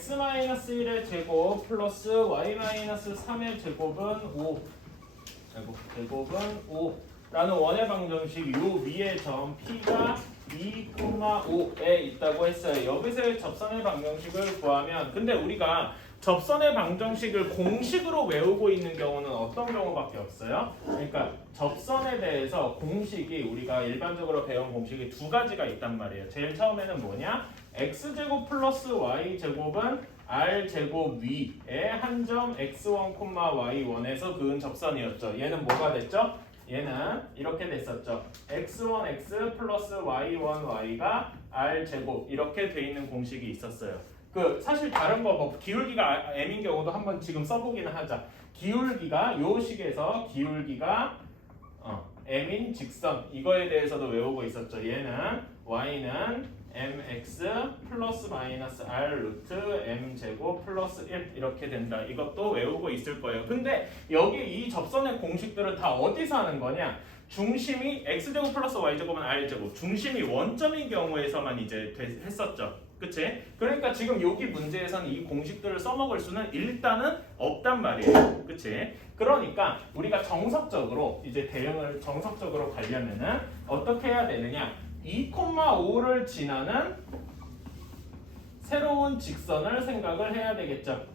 x-1의 제곱 플러스 y-3의 제곱은 5 제곱은 5라는 원의 방정식 요 위에 점 P가 2,5에 있다고 했어요. 여기서의 접선의 방정식을 구하면 근데 우리가 접선의 방정식을 공식으로 외우고 있는 경우는 어떤 경우밖에 없어요? 그러니까 접선에 대해서 공식이 우리가 일반적으로 배운 공식이 두 가지가 있단 말이에요. 제일 처음에는 뭐냐? x제곱 플러스 y제곱은 r제곱 위에 한 점 x1, y1에서 그은 접선이었죠. 얘는 뭐가 됐죠? 얘는 이렇게 됐었죠. x1x 플러스 y1y가 r제곱 이렇게 돼 있는 공식이 있었어요. 그 사실 다른 거 뭐 기울기가 m인 경우도 한번 지금 써보기는 하자. 기울기가 요 식에서 기울기가 m인 직선 이거에 대해서도 외우고 있었죠. 얘는 y는 mx 플러스 마이너스 r 루트 m 제곱 플러스 1 이렇게 된다. 이것도 외우고 있을 거예요. 근데 여기 이 접선의 공식들은 다 어디서 하는 거냐? 중심이 x제곱 플러스 y제곱은 r제곱 중심이 원점인 경우에서만 이제 했었죠. 그치? 그러니까 지금 여기 문제에서는 이 공식들을 써먹을 수는 일단은 없단 말이에요. 그치? 그러니까 우리가 정석적으로 이제 대응을 정석적으로 가려면은 어떻게 해야 되느냐? 2,5를 지나는 새로운 직선을 생각을 해야 되겠죠.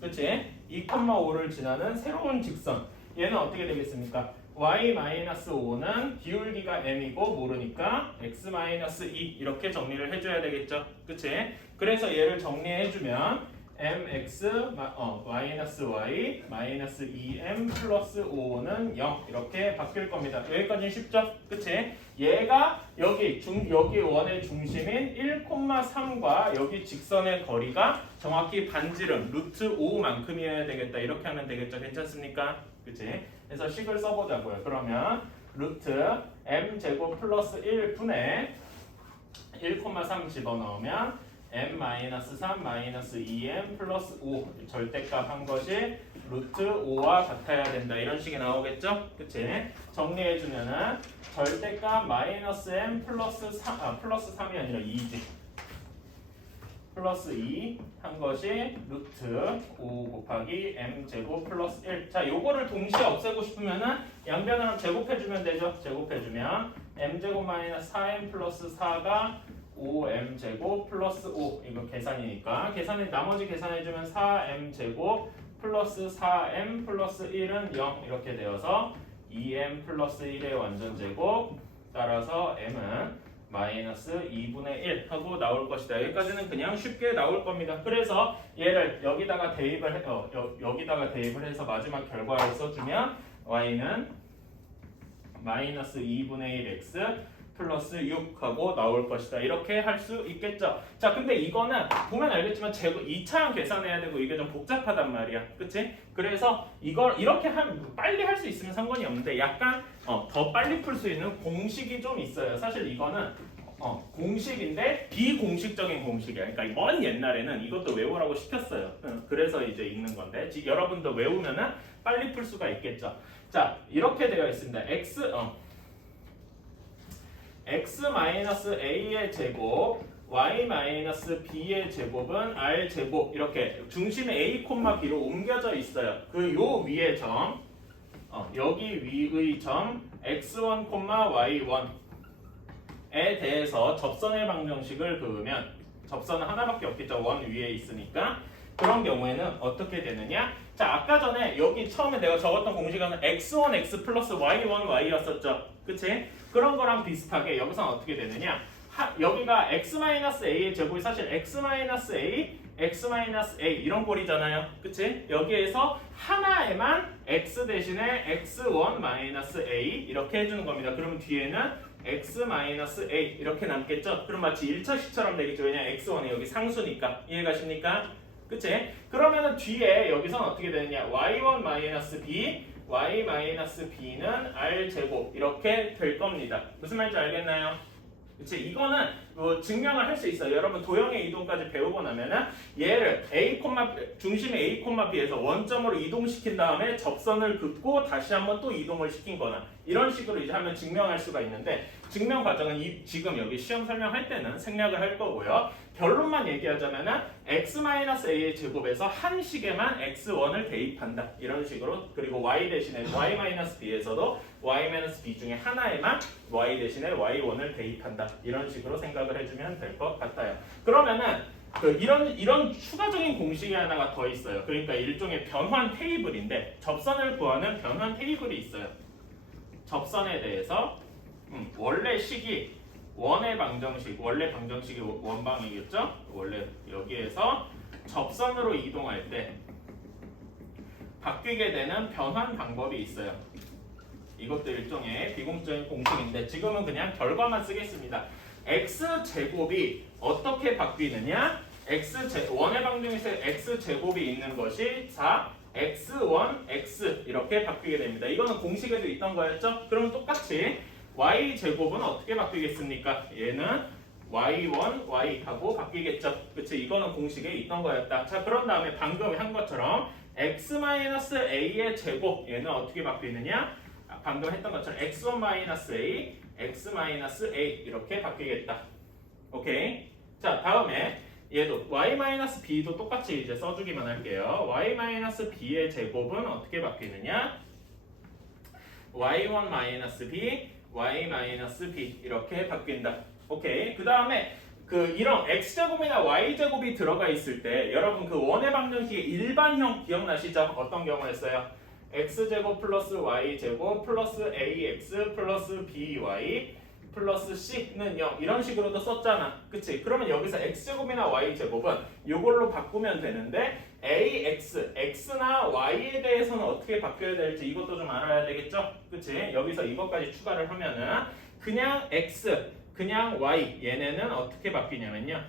그치? 2,5를 지나는 새로운 직선. 얘는 어떻게 되겠습니까? y-5는 기울기가 m이고 모르니까 x-2 이렇게 정리를 해줘야 되겠죠. 그치? 그래서 얘를 정리해주면 mx y 마이너스 2m 플러스 5는 0 이렇게 바뀔 겁니다. 여기까지는 쉽죠? 그치? 얘가 여기 원의 중심인 1,3과 여기 직선의 거리가 정확히 반지름 루트 5만큼이어야 되겠다. 이렇게 하면 되겠죠? 괜찮습니까? 그치? 그래서 식을 써보자고요. 그러면 루트 m제곱 플러스 1분의 1,3 집어넣으면 m-3 마이너스 2m 플러스 5 절대값 한 것이 루트 5와 같아야 된다. 이런 식이 나오겠죠? 그치? 정리해주면은 절대값 마이너스 m 플러스 3이 아니라 2지. 플러스 2 한 것이 루트 5 곱하기 m제곱 플러스 1. 자, 요거를 동시에 없애고 싶으면은 양변으로 제곱해주면 되죠? 제곱해주면 m제곱 마이너스 4m 플러스 4가 5m제곱 플러스 5 이거 계산이니까 나머지 계산해주면 4m제곱 플러스 4m 플러스 1은 0 이렇게 되어서 2m 플러스 1의 완전제곱 따라서 m은 마이너스 2분의 1 하고 나올 것이다. 여기까지는 그냥 쉽게 나올 겁니다. 그래서 얘를 여기다가 대입을 해서 마지막 결과를 써주면 y는 마이너스 2분의 1x 플러스 6하고 나올 것이다. 이렇게 할 수 있겠죠. 자, 근데 이거는 보면 알겠지만 2차원 계산해야 되고 이게 좀 복잡하단 말이야. 그치? 그래서 이걸 이렇게 빨리 할 수 있으면 상관이 없는데 약간 더 빨리 풀 수 있는 공식이 좀 있어요. 사실 이거는 공식인데 비공식적인 공식이야. 그러니까 먼 옛날에는 이것도 외우라고 시켰어요. 그래서 이제 읽는 건데 여러분도 외우면은 빨리 풀 수가 있겠죠. 자, 이렇게 되어 있습니다. x-a의 제곱 y-b의 제곱은 r제곱 이렇게 중심이 a, b로 옮겨져 있어요. 그 요 위의 점 여기 위의 점 x1, y1에 대해서 접선의 방정식을 그으면 접선은 하나밖에 없겠죠. 원 위에 있으니까 그런 경우에는 어떻게 되느냐? 자, 아까 전에 여기 처음에 내가 적었던 공식은 x1x 플러스 y1y였었죠. 그치? 그런 거랑 비슷하게 여기서는 어떻게 되느냐? 여기가 x-a의 제곱이 사실 x-a, x-a 이런 꼴이잖아요. 그치? 여기에서 하나에만 x 대신에 x1-a 이렇게 해주는 겁니다. 그러면 뒤에는 x-a 이렇게 남겠죠? 그럼 마치 1차식처럼 되겠죠. 왜냐? x1이 여기 상수니까. 이해가십니까? 그치? 그러면은 뒤에 여기서는 어떻게 되느냐? y1-b y-b는 r제곱 이렇게 될 겁니다. 무슨 말인지 알겠나요? 그치? 이거는 증명을 할 수 있어요. 여러분 도형의 이동까지 배우고 나면은 얘를 중심의 a, b에서 원점으로 이동시킨 다음에 접선을 긋고 다시 한번 또 이동을 시킨 거나 이런 식으로 이제 하면 증명할 수가 있는데 증명 과정은 지금 여기 시험 설명할 때는 생략을 할 거고요. 결론만 얘기하자면은 x-a의 제곱에서 한 식에만 x1을 대입한다. 이런 식으로. 그리고 y 대신에 y-b에서도 y-b 중에 하나에만 y 대신에 y1을 대입한다. 이런 식으로 생각을 해주면 될 것 같아요. 그러면은 이런 추가적인 공식이 하나가 더 있어요. 그러니까 일종의 변환 테이블인데 접선을 구하는 변환 테이블이 있어요. 접선에 대해서 원래 식이 원의 방정식, 원래 방정식이 원방이겠죠? 원래 여기에서 접선으로 이동할 때 바뀌게 되는 변환 방법이 있어요. 이것도 일종의 비공적인 공식인데 지금은 그냥 결과만 쓰겠습니다. x제곱이 어떻게 바뀌느냐? 원의 방정식에 x제곱이 있는 것이 4 x1, x 이렇게 바뀌게 됩니다. 이거는 공식에도 있던 거였죠? 그럼 똑같이 y제곱은 어떻게 바뀌겠습니까? 얘는 y1, y하고 바뀌겠죠? 그치? 이거는 공식에 있던 거였다. 자, 그런 다음에 방금 한 것처럼 x-a의 제곱 얘는 어떻게 바뀌느냐? 방금 했던 것처럼 x1-a, x-a 이렇게 바뀌겠다. 오케이? 자, 다음에 얘도 y-b도 똑같이 이제 써주기만 할게요. y-b의 제곱은 어떻게 바뀌느냐? y1-b, y-b 이렇게 바뀐다. 오케이. 그 다음에 이런 x제곱이나 y제곱이 들어가 있을 때 여러분 그 원의 방정식의 일반형 기억나시죠? 어떤 경우였어요? x제곱 플러스 y제곱 플러스 ax 플러스 by 플러스 c는 0 이런 식으로도 썼잖아. 그치? 그러면 여기서 x제곱이나 y제곱은 이걸로 바꾸면 되는데 ax, x나 y에 대해서는 어떻게 바뀌어야 될지 이것도 좀 알아야 되겠죠? 그치? 여기서 이것까지 추가를 하면은 그냥 x, 그냥 y 얘네는 어떻게 바뀌냐면요.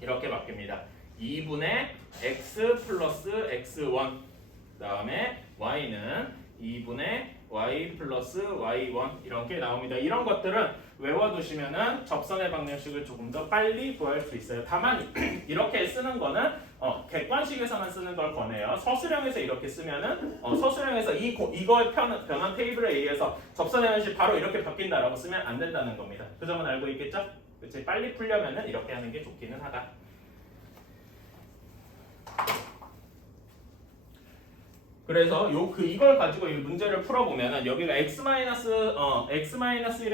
이렇게 바뀝니다. 2분의 x 플러스 x1 다음에 y는 2분의 y 플러스 y1 이렇게 나옵니다. 이런 것들은 외워두시면은 접선의 방정식을 조금 더 빨리 구할 수 있어요. 다만 이렇게 쓰는 거는 객관식에서만 쓰는 걸 권해요. 서술형에서 이렇게 쓰면은 서술형에서 이거의 변환 테이블에 의해서 접선의 방정식 바로 이렇게 바뀐다라고 쓰면 안 된다는 겁니다. 그 점은 알고 있겠죠? 그치? 빨리 풀려면은 이렇게 하는 게 좋기는 하다. 그래서 이걸 가지고 이 문제를 풀어보면은 여기가 x-1의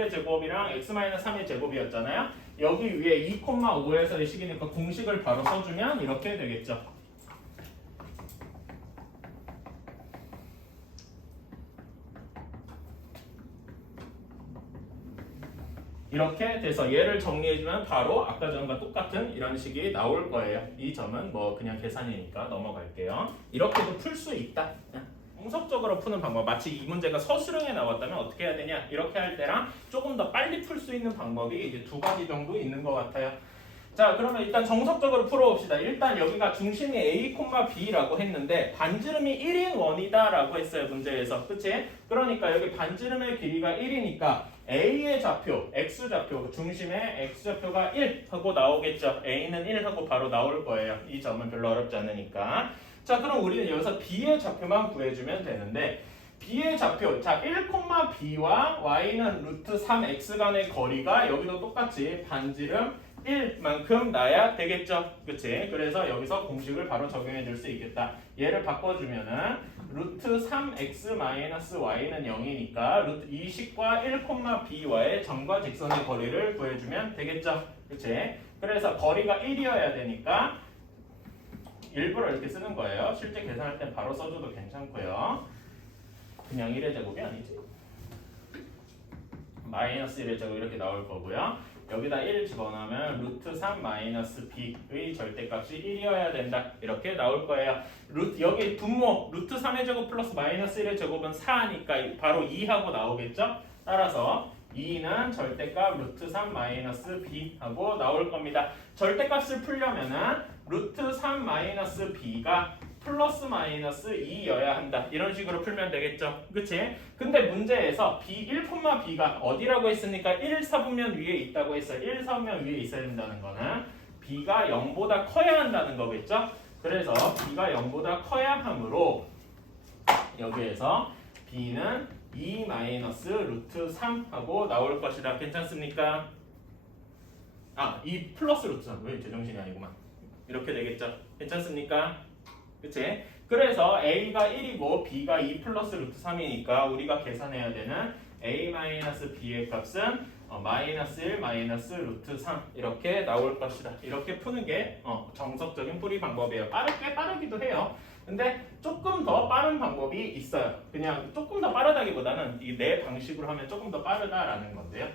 제곱이랑 x-3의 제곱이었잖아요. 여기 위에 2,5에서의 식이니까 공식을 바로 써주면 이렇게 되겠죠. 이렇게 돼서 얘를 정리해주면 바로 아까 전과 똑같은 이런 식이 나올 거예요. 이 점은 뭐 그냥 계산이니까 넘어갈게요. 이렇게도 풀 수 있다. 공석적으로 푸는 방법. 마치 이 문제가 서술형에 나왔다면 어떻게 해야 되냐? 이렇게 할 때랑 조금 더 빨리 풀 수 있는 방법이 이제 2가지 정도 있는 것 같아요. 자, 그러면 일단 정석적으로 풀어봅시다. 일단 여기가 중심이 a, b라고 했는데 반지름이 1인 원이다라고 했어요. 문제에서. 그치? 그러니까 여기 반지름의 길이가 1이니까 a의 좌표, x좌표, 중심의 x좌표가 1 하고 나오겠죠. a는 1 하고 바로 나올 거예요. 이 점은 별로 어렵지 않으니까. 자, 그럼 우리는 여기서 b의 좌표만 구해주면 되는데 b의 좌표, 자 1,b와 y는 루트 3x 간의 거리가 여기도 똑같이 반지름 1만큼 나야 되겠죠. 그치? 그래서 여기서 공식을 바로 적용해 줄 수 있겠다. 얘를 바꿔주면은 루트 3x-y는 0이니까 루트 이 식과 1,b와의 점과 직선의 거리를 구해주면 되겠죠. 그치? 그래서 거리가 1이어야 되니까 일부러 이렇게 쓰는 거예요. 실제 계산할 땐 바로 써줘도 괜찮고요. 그냥 1의 제곱이 아니지. 마이너스 1의 제곱 이렇게 나올 거고요. 여기다 1 집어넣으면 루트 3 마이너스 b의 절대값이 1이어야 된다. 이렇게 나올 거예요. 여기 분모 루트 3의 제곱 플러스 마이너스 1의 제곱은 4니까 바로 2하고 나오겠죠? 따라서 2는 절대값 루트 3 마이너스 b 하고 나올 겁니다. 절대값을 풀려면은 루트 3 마이너스 b가 플러스 마이너스 2여야 한다. 이런 식으로 풀면 되겠죠. 그치? 근데 문제에서 b 1,b가 어디라고 했으니까 1 사분면 위에 있다고 했어요. 1 사분면 위에 있어야 된다는 거는 b가 0보다 커야 한다는 거겠죠. 그래서 b가 0보다 커야 하므로 여기에서 b는 2 마이너스 루트 3 하고 나올 것이다. 괜찮습니까? 아, 2 플러스 루트 3. 왜 제정신이 아니구만. 이렇게 되겠죠. 괜찮습니까? 그치? 그래서 A가 1이고 B가 2 플러스 루트 3이니까 우리가 계산해야 되는 A 마이너스 B의 값은 마이너스 1 마이너스 루트 3 이렇게 나올 것이다. 이렇게 푸는 게 정석적인 풀이 방법이에요. 빠르기도 해요. 근데 조금 더 빠른 방법이 있어요. 그냥 조금 더 빠르다기보다는 이 내 방식으로 하면 조금 더 빠르다라는 건데요.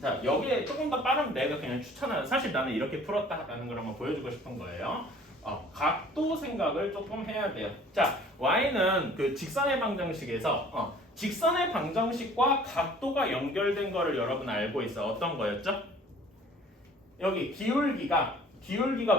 자, 여기에 조금 더 빠르면 내가 그냥 추천하는, 사실 나는 이렇게 풀었다라는 걸 한번 보여주고 싶은 거예요. 각도 생각을 조금 해야 돼요. 자, y는 그 직선의 방정식에서 직선의 방정식과 각도가 연결된 거를 여러분 알고 있어. 어떤 거였죠? 여기 기울기가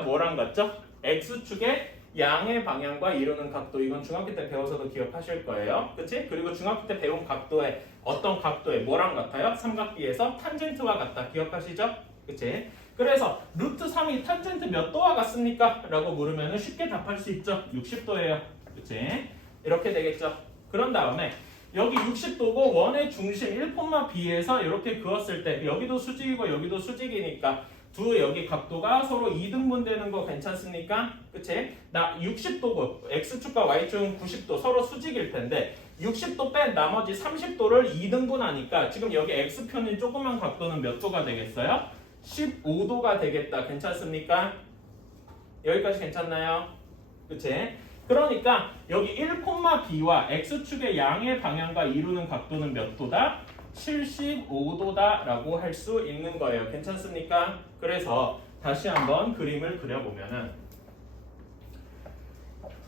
뭐랑 같죠? x축의 양의 방향과 이루는 각도. 이건 중학교 때 배워서도 기억하실 거예요. 그치? 그리고 중학교 때 배운 각도에 어떤 각도에 뭐랑 같아요? 삼각비에서 탄젠트와 같다. 기억하시죠? 그치? 그래서 루트 3이 탄젠트 몇 도와 같습니까? 라고 물으면 쉽게 답할 수 있죠. 60도예요. 그치? 이렇게 되겠죠. 그런 다음에 여기 60도고 원의 중심 1,B에서 이렇게 그었을 때 여기도 수직이고 여기도 수직이니까 두 여기 각도가 서로 2등분 되는 거 괜찮습니까? 그치? 나 60도고 X축과 Y축은 90도 서로 수직일 텐데 60도 뺀 나머지 30도를 2등분하니까 지금 여기 X편인 조그만 각도는 몇 도가 되겠어요? 15도가 되겠다. 괜찮습니까? 여기까지 괜찮나요? 그치? 그러니까 여기 1,B와 X축의 양의 방향과 이루는 각도는 몇 도다? 75도다 라고 할 수 있는 거예요. 괜찮습니까? 그래서 다시 한번 그림을 그려보면은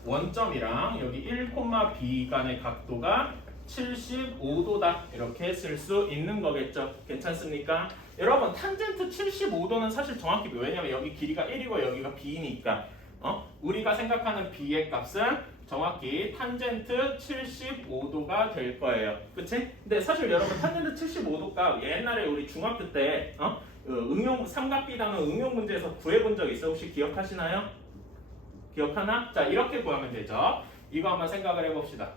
원점이랑 여기 1,B 간의 각도가 75도다 이렇게 쓸 수 있는 거겠죠. 괜찮습니까? 여러분 탄젠트 75도는 사실 정확히 왜냐면 여기 길이가 1이고 여기가 B니까 우리가 생각하는 B의 값은 정확히 탄젠트 75도가 될 거예요. 그치? 근데 사실 여러분 탄젠트 75도가 옛날에 우리 중학교 때 응용 삼각비 단원 응용 문제에서 구해본 적 있어요? 혹시 기억하시나요? 기억하나? 자, 이렇게 구하면 되죠. 이거 한번 생각을 해봅시다.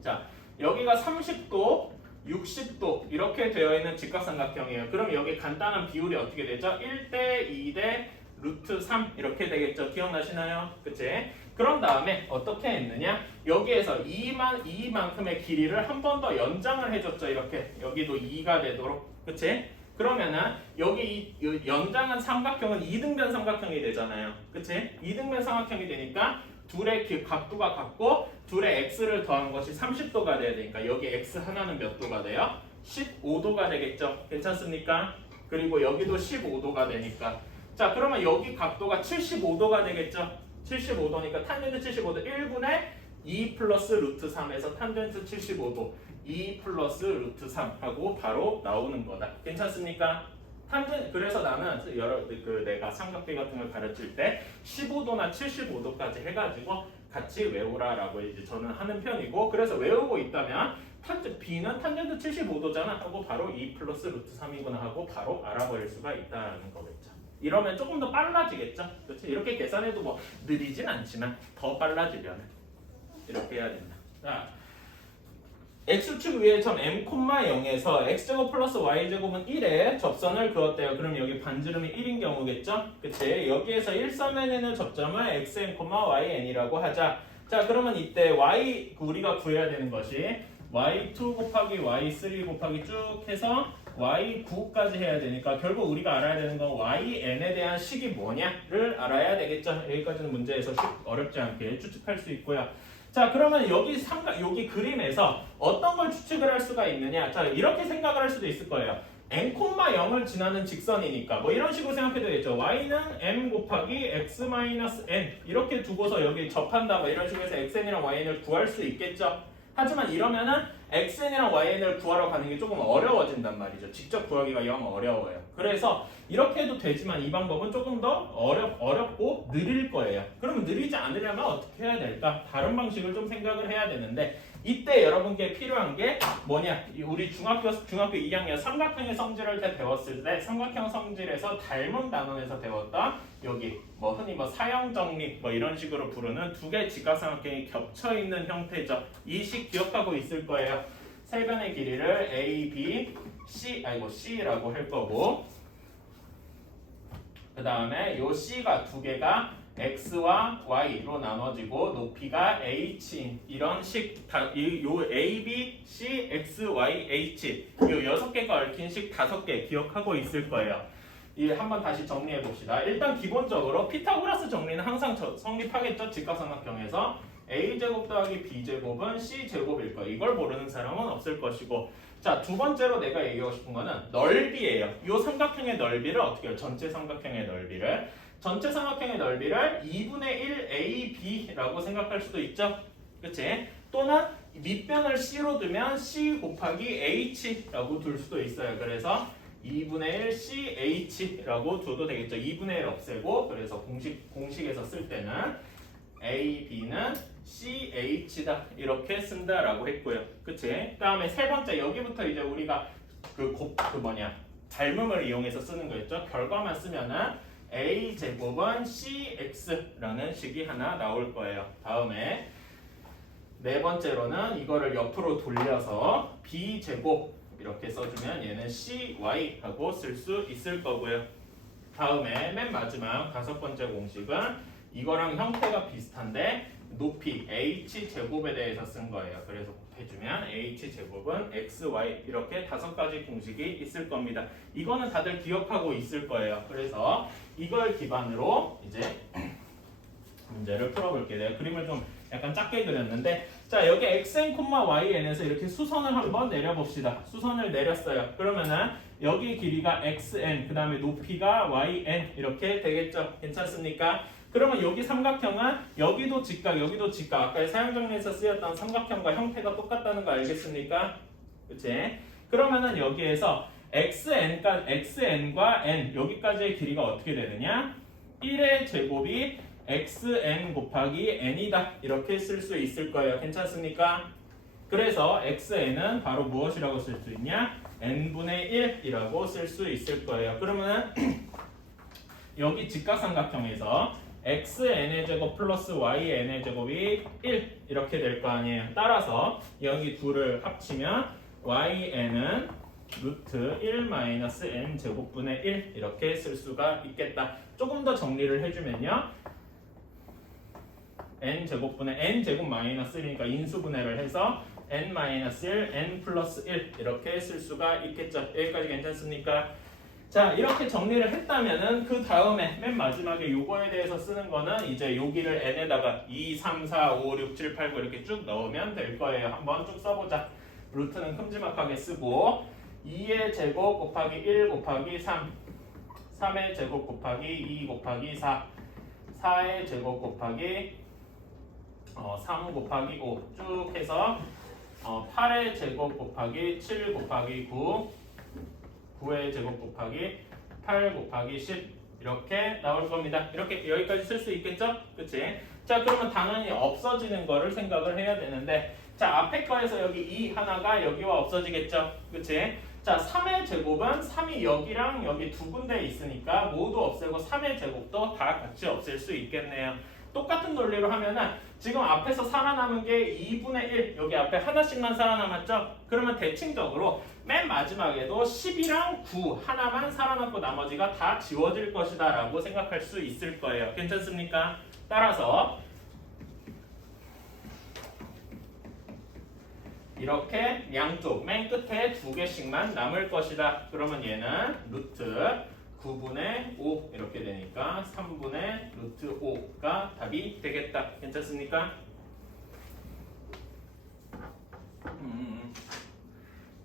자, 여기가 30도, 60도 이렇게 되어 있는 직각삼각형이에요. 그럼 여기 간단한 비율이 어떻게 되죠? 1대 2대 루트 3 이렇게 되겠죠. 기억나시나요? 그치? 그런 다음에 어떻게 했느냐? 여기에서 이만큼의 길이를 한 번 더 연장을 해줬죠. 이렇게 여기도 2가 되도록. 그치? 그러면은 여기 이 연장한 삼각형은 2등변 삼각형이 되잖아요. 그치? 2등변 삼각형이 되니까 둘의 각도가 같고 둘의 x를 더한 것이 30도가 돼야 되니까 여기 x 하나는 몇 도가 돼요? 15도가 되겠죠. 괜찮습니까? 그리고 여기도 15도가 되니까 자 그러면 여기 각도가 75도가 되겠죠. 75도니까 탄젠트 75도 1분의 2 플러스 루트 3에서 탄젠트 75도 2 플러스 루트 3 하고 바로 나오는 거다. 괜찮습니까? 그래서 나는 내가 삼각비 같은 걸 가르칠 때 15도나 75도까지 해가지고 같이 외우라라고 이제 저는 하는 편이고 그래서 외우고 있다면 B는 탄젠트 75도잖아 하고 바로 2 플러스 루트 3이구나 하고 바로 알아버릴 수가 있다는 거겠죠. 이러면 조금 더 빨라지겠죠. 그렇지? 이렇게 계산해도 뭐 느리진 않지만 더 빨라지려면 이렇게 해야 된다. 자, x축 위에 점 m,0에서 x제곱 플러스 y제곱은 1에 접선을 그었대요. 그럼 여기 반지름이 1인 경우겠죠? 그치? 여기에서 1,3n을 접점을 xn, yn이라고 하자. 자 그러면 이때 우리가 구해야 되는 것이 y2 곱하기 y3 곱하기 쭉 해서 y9까지 해야 되니까 결국 우리가 알아야 되는 건 yn에 대한 식이 뭐냐를 알아야 되겠죠. 여기까지는 문제에서 어렵지 않게 추측할 수 있고요. 자 그러면 여기 그림에서 어떤 걸 추측을 할 수가 있느냐. 자 이렇게 생각을 할 수도 있을 거예요. n,0을 지나는 직선이니까 뭐 이런 식으로 생각해도 되겠죠. y는 m 곱하기 x-n 이렇게 두고서 여기 접한다 뭐 이런 식으로 해서 xn이랑 yn을 구할 수 있겠죠. 하지만 이러면은 xn이랑 yn을 구하러 가는 게 조금 어려워진단 말이죠. 직접 구하기가 영 어려워요. 그래서 이렇게 해도 되지만 이 방법은 조금 더 어렵고 느릴 거예요. 그러면 느리지 않으려면 어떻게 해야 될까? 다른 방식을 좀 생각을 해야 되는데 이때 여러분께 필요한 게 뭐냐? 우리 중학교 2학년 삼각형의 성질을 때 배웠을 때 삼각형 성질에서 닮은 단원에서 배웠던 여기 뭐 흔히 뭐 사형정리 뭐 이런 식으로 부르는 두 개의 직각삼각형이 겹쳐 있는 형태죠. 이 식 기억하고 있을 거예요. 세변의 길이를 A, B, C라고 할 거고, 그 다음에 요 C가 두 개가 X와 Y로 나눠지고 높이가 H 이런 요 A, B, C, X, Y, H 요 6개가 얽힌 식 5개 기억하고 있을 거예요. 이 한번 다시 정리해 봅시다. 일단 기본적으로 피타고라스 정리는 항상 성립하겠죠. 직각삼각형에서 A제곱 더하기 B제곱은 C제곱일 거예요. 이걸 모르는 사람은 없을 것이고, 자, 두 번째로 내가 얘기하고 싶은 거는 넓이예요. 이 삼각형의 넓이를 어떻게 해요? 전체 삼각형의 넓이를 2분의 1 AB라고 생각할 수도 있죠. 그치? 또는 밑변을 C로 두면 C 곱하기 H라고 둘 수도 있어요. 그래서 2분의 1 CH라고 둬도 되겠죠. 2분의 1 없애고, 그래서 공식에서 쓸 때는 AB는 CH다 이렇게 쓴다라고 했고요. 그치? 다음에 세 번째 여기부터 이제 우리가 닮음을 이용해서 쓰는 거였죠. 결과만 쓰면은 A제곱은 CX라는 식이 하나 나올 거예요. 다음에 네 번째로는 이거를 옆으로 돌려서 B제곱 이렇게 써주면 얘는 CY라고 쓸 수 있을 거고요. 다음에 맨 마지막 5번째 공식은 이거랑 형태가 비슷한데 높이 H제곱에 대해서 쓴 거예요. 그래서 곱해주면 H제곱은 XY 이렇게 5가지 공식이 있을 겁니다. 이거는 다들 기억하고 있을 거예요. 그래서 이걸 기반으로 이제 문제를 풀어볼게요. 내가 그림을 좀 약간 작게 그렸는데, 자, 여기 xn, yn에서 이렇게 수선을 한번 내려봅시다. 수선을 내렸어요. 그러면은 여기 길이가 xn, 그 다음에 높이가 yn 이렇게 되겠죠. 괜찮습니까? 그러면 여기 삼각형은 여기도 직각, 여기도 직각. 아까 사용정리에서 쓰였던 삼각형과 형태가 똑같다는 거 알겠습니까? 그치? 그러면은 여기에서 xn과 n 여기까지의 길이가 어떻게 되느냐? 1의 제곱이 xn 곱하기 n이다 이렇게 쓸 수 있을 거예요. 괜찮습니까? 그래서 xn은 바로 무엇이라고 쓸 수 있냐? n분의 1이라고 쓸 수 있을 거예요. 그러면은 여기 직각삼각형에서 xn의 제곱 플러스 yn의 제곱이 1 이렇게 될 거 아니에요. 따라서 여기 둘을 합치면 yn은 루트 1 마이너스 n 제곱분의 1 이렇게 쓸 수가 있겠다. 조금 더 정리를 해주면요, n 제곱분의 n 제곱 마이너스 1이니까 인수분해를 해서 n 마이너스 1, n 플러스 1 이렇게 쓸 수가 있겠죠. 여기까지 괜찮습니까? 자, 이렇게 정리를 했다면은 그 다음에 맨 마지막에 요거에 대해서 쓰는 거는 이제 여기를 n에다가 2, 3, 4, 5, 6, 7, 8, 9 이렇게 쭉 넣으면 될 거예요. 한번 쭉 써보자. 루트는 큼지막하게 쓰고 2의 제곱 곱하기 1 곱하기 3, 3의 제곱 곱하기 2 곱하기 4, 4의 제곱 곱하기 3 곱하기 5 쭉 해서 8의 제곱 곱하기 7 곱하기 9, 9의 제곱 곱하기 8 곱하기 10 이렇게 나올 겁니다. 이렇게 여기까지 쓸 수 있겠죠? 그치? 자, 그러면 당연히 없어지는 거를 생각을 해야 되는데, 자, 앞에 거에서 여기 2 하나가 여기와 없어지겠죠? 그치? 자, 3의 제곱은 3이 여기랑 여기 두 군데 있으니까 모두 없애고 3의 제곱도 다 같이 없앨 수 있겠네요. 똑같은 논리로 하면은 지금 앞에서 살아남은 게 2분의 1 여기 앞에 하나씩만 살아남았죠? 그러면 대칭적으로 맨 마지막에도 10이랑 9 하나만 살아남고 나머지가 다 지워질 것이다 라고 생각할 수 있을 거예요. 괜찮습니까? 따라서 이렇게 양쪽 맨 끝에 2개씩만 남을 것이다. 그러면 얘는 루트 9분의 5 이렇게 되니까 3분의 루트 5가 답이 되겠다. 괜찮습니까?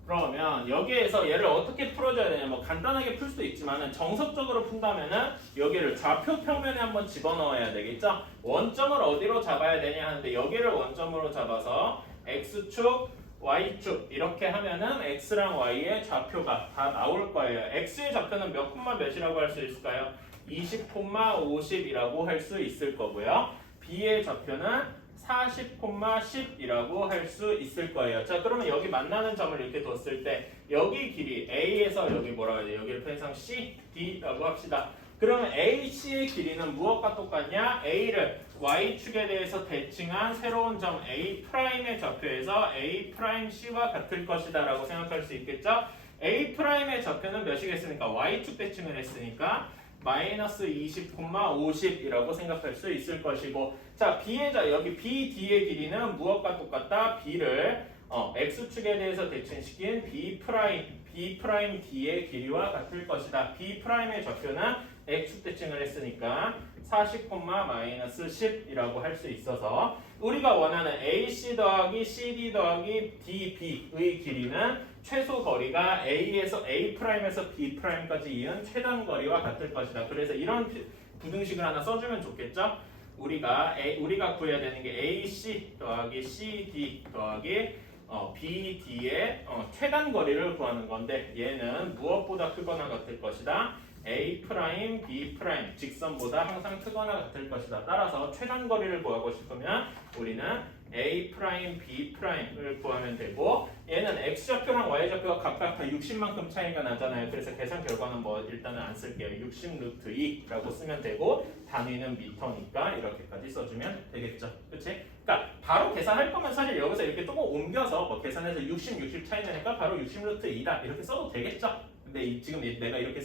그러면 여기에서 얘를 어떻게 풀어줘야 되냐, 뭐 간단하게 풀 수도 있지만 정석적으로 푼다면은 여기를 좌표 평면에 한번 집어넣어야 되겠죠? 원점을 어디로 잡아야 되냐 하는데 여기를 원점으로 잡아서 x축 y축 이렇게 하면은 x랑 y의 좌표가 다 나올 거예요. x의 좌표는 몇 콤마 몇이라고 할 수 있을까요? 20, 50이라고 할 수 있을 거고요. b의 좌표는 40,10이라고 할 수 있을 거예요. 자, 그러면 여기 만나는 점을 이렇게 뒀을 때 여기 길이 A에서 여기 뭐라고 해야 돼? 여기를 편의상 C, D라고 합시다. 그러면 AC의 길이는 무엇과 똑같냐? A를 Y축에 대해서 대칭한 새로운 점 A'의 좌표에서 A'C와 같을 것이다 라고 생각할 수 있겠죠? A'의 좌표는 몇이겠습니까? Y축 대칭을 했으니까 마이너스 20,50이라고 생각할 수 있을 것이고, 자 B의 여기 BD의 길이는 무엇과 똑같다? B를 X축에 대해서 대칭시킨 B'D의 길이와 같을 것이다. B'의 좌표는 X축 대칭을 했으니까 40,-10이라고 할 수 있어서 우리가 원하는 AC 더하기 CD 더하기 DB의 길이는 최소 거리가 A에서 A'에서 B'까지 이은 최단 거리와 같을 것이다. 그래서 이런 부등식을 하나 써주면 좋겠죠? 우리가 구해야 되는 게 AC 더하기 CD 더하기 BD의 최단 거리를 구하는 건데 얘는 무엇보다 크거나 같을 것이다. A', B' 직선보다 항상 크거나 같을 것이다. 따라서 최단 거리를 구하고 싶으면 우리는 A', B'을 구하면 되고 얘는 X좌표랑 Y좌표가 각각 60만큼 차이가 나잖아요. 그래서 계산 결과는 뭐 일단은 안 쓸게요. 60√2라고 쓰면 되고 단위는 미터니까 이렇게까지 써주면 되겠죠. 그치? 그러니까 바로 계산할 거면 사실 여기서 이렇게 조금 옮겨서 뭐 계산해서 60 차이 나니까 바로 60√2다 이렇게 써도 되겠죠. 근데 지금 내가 이렇게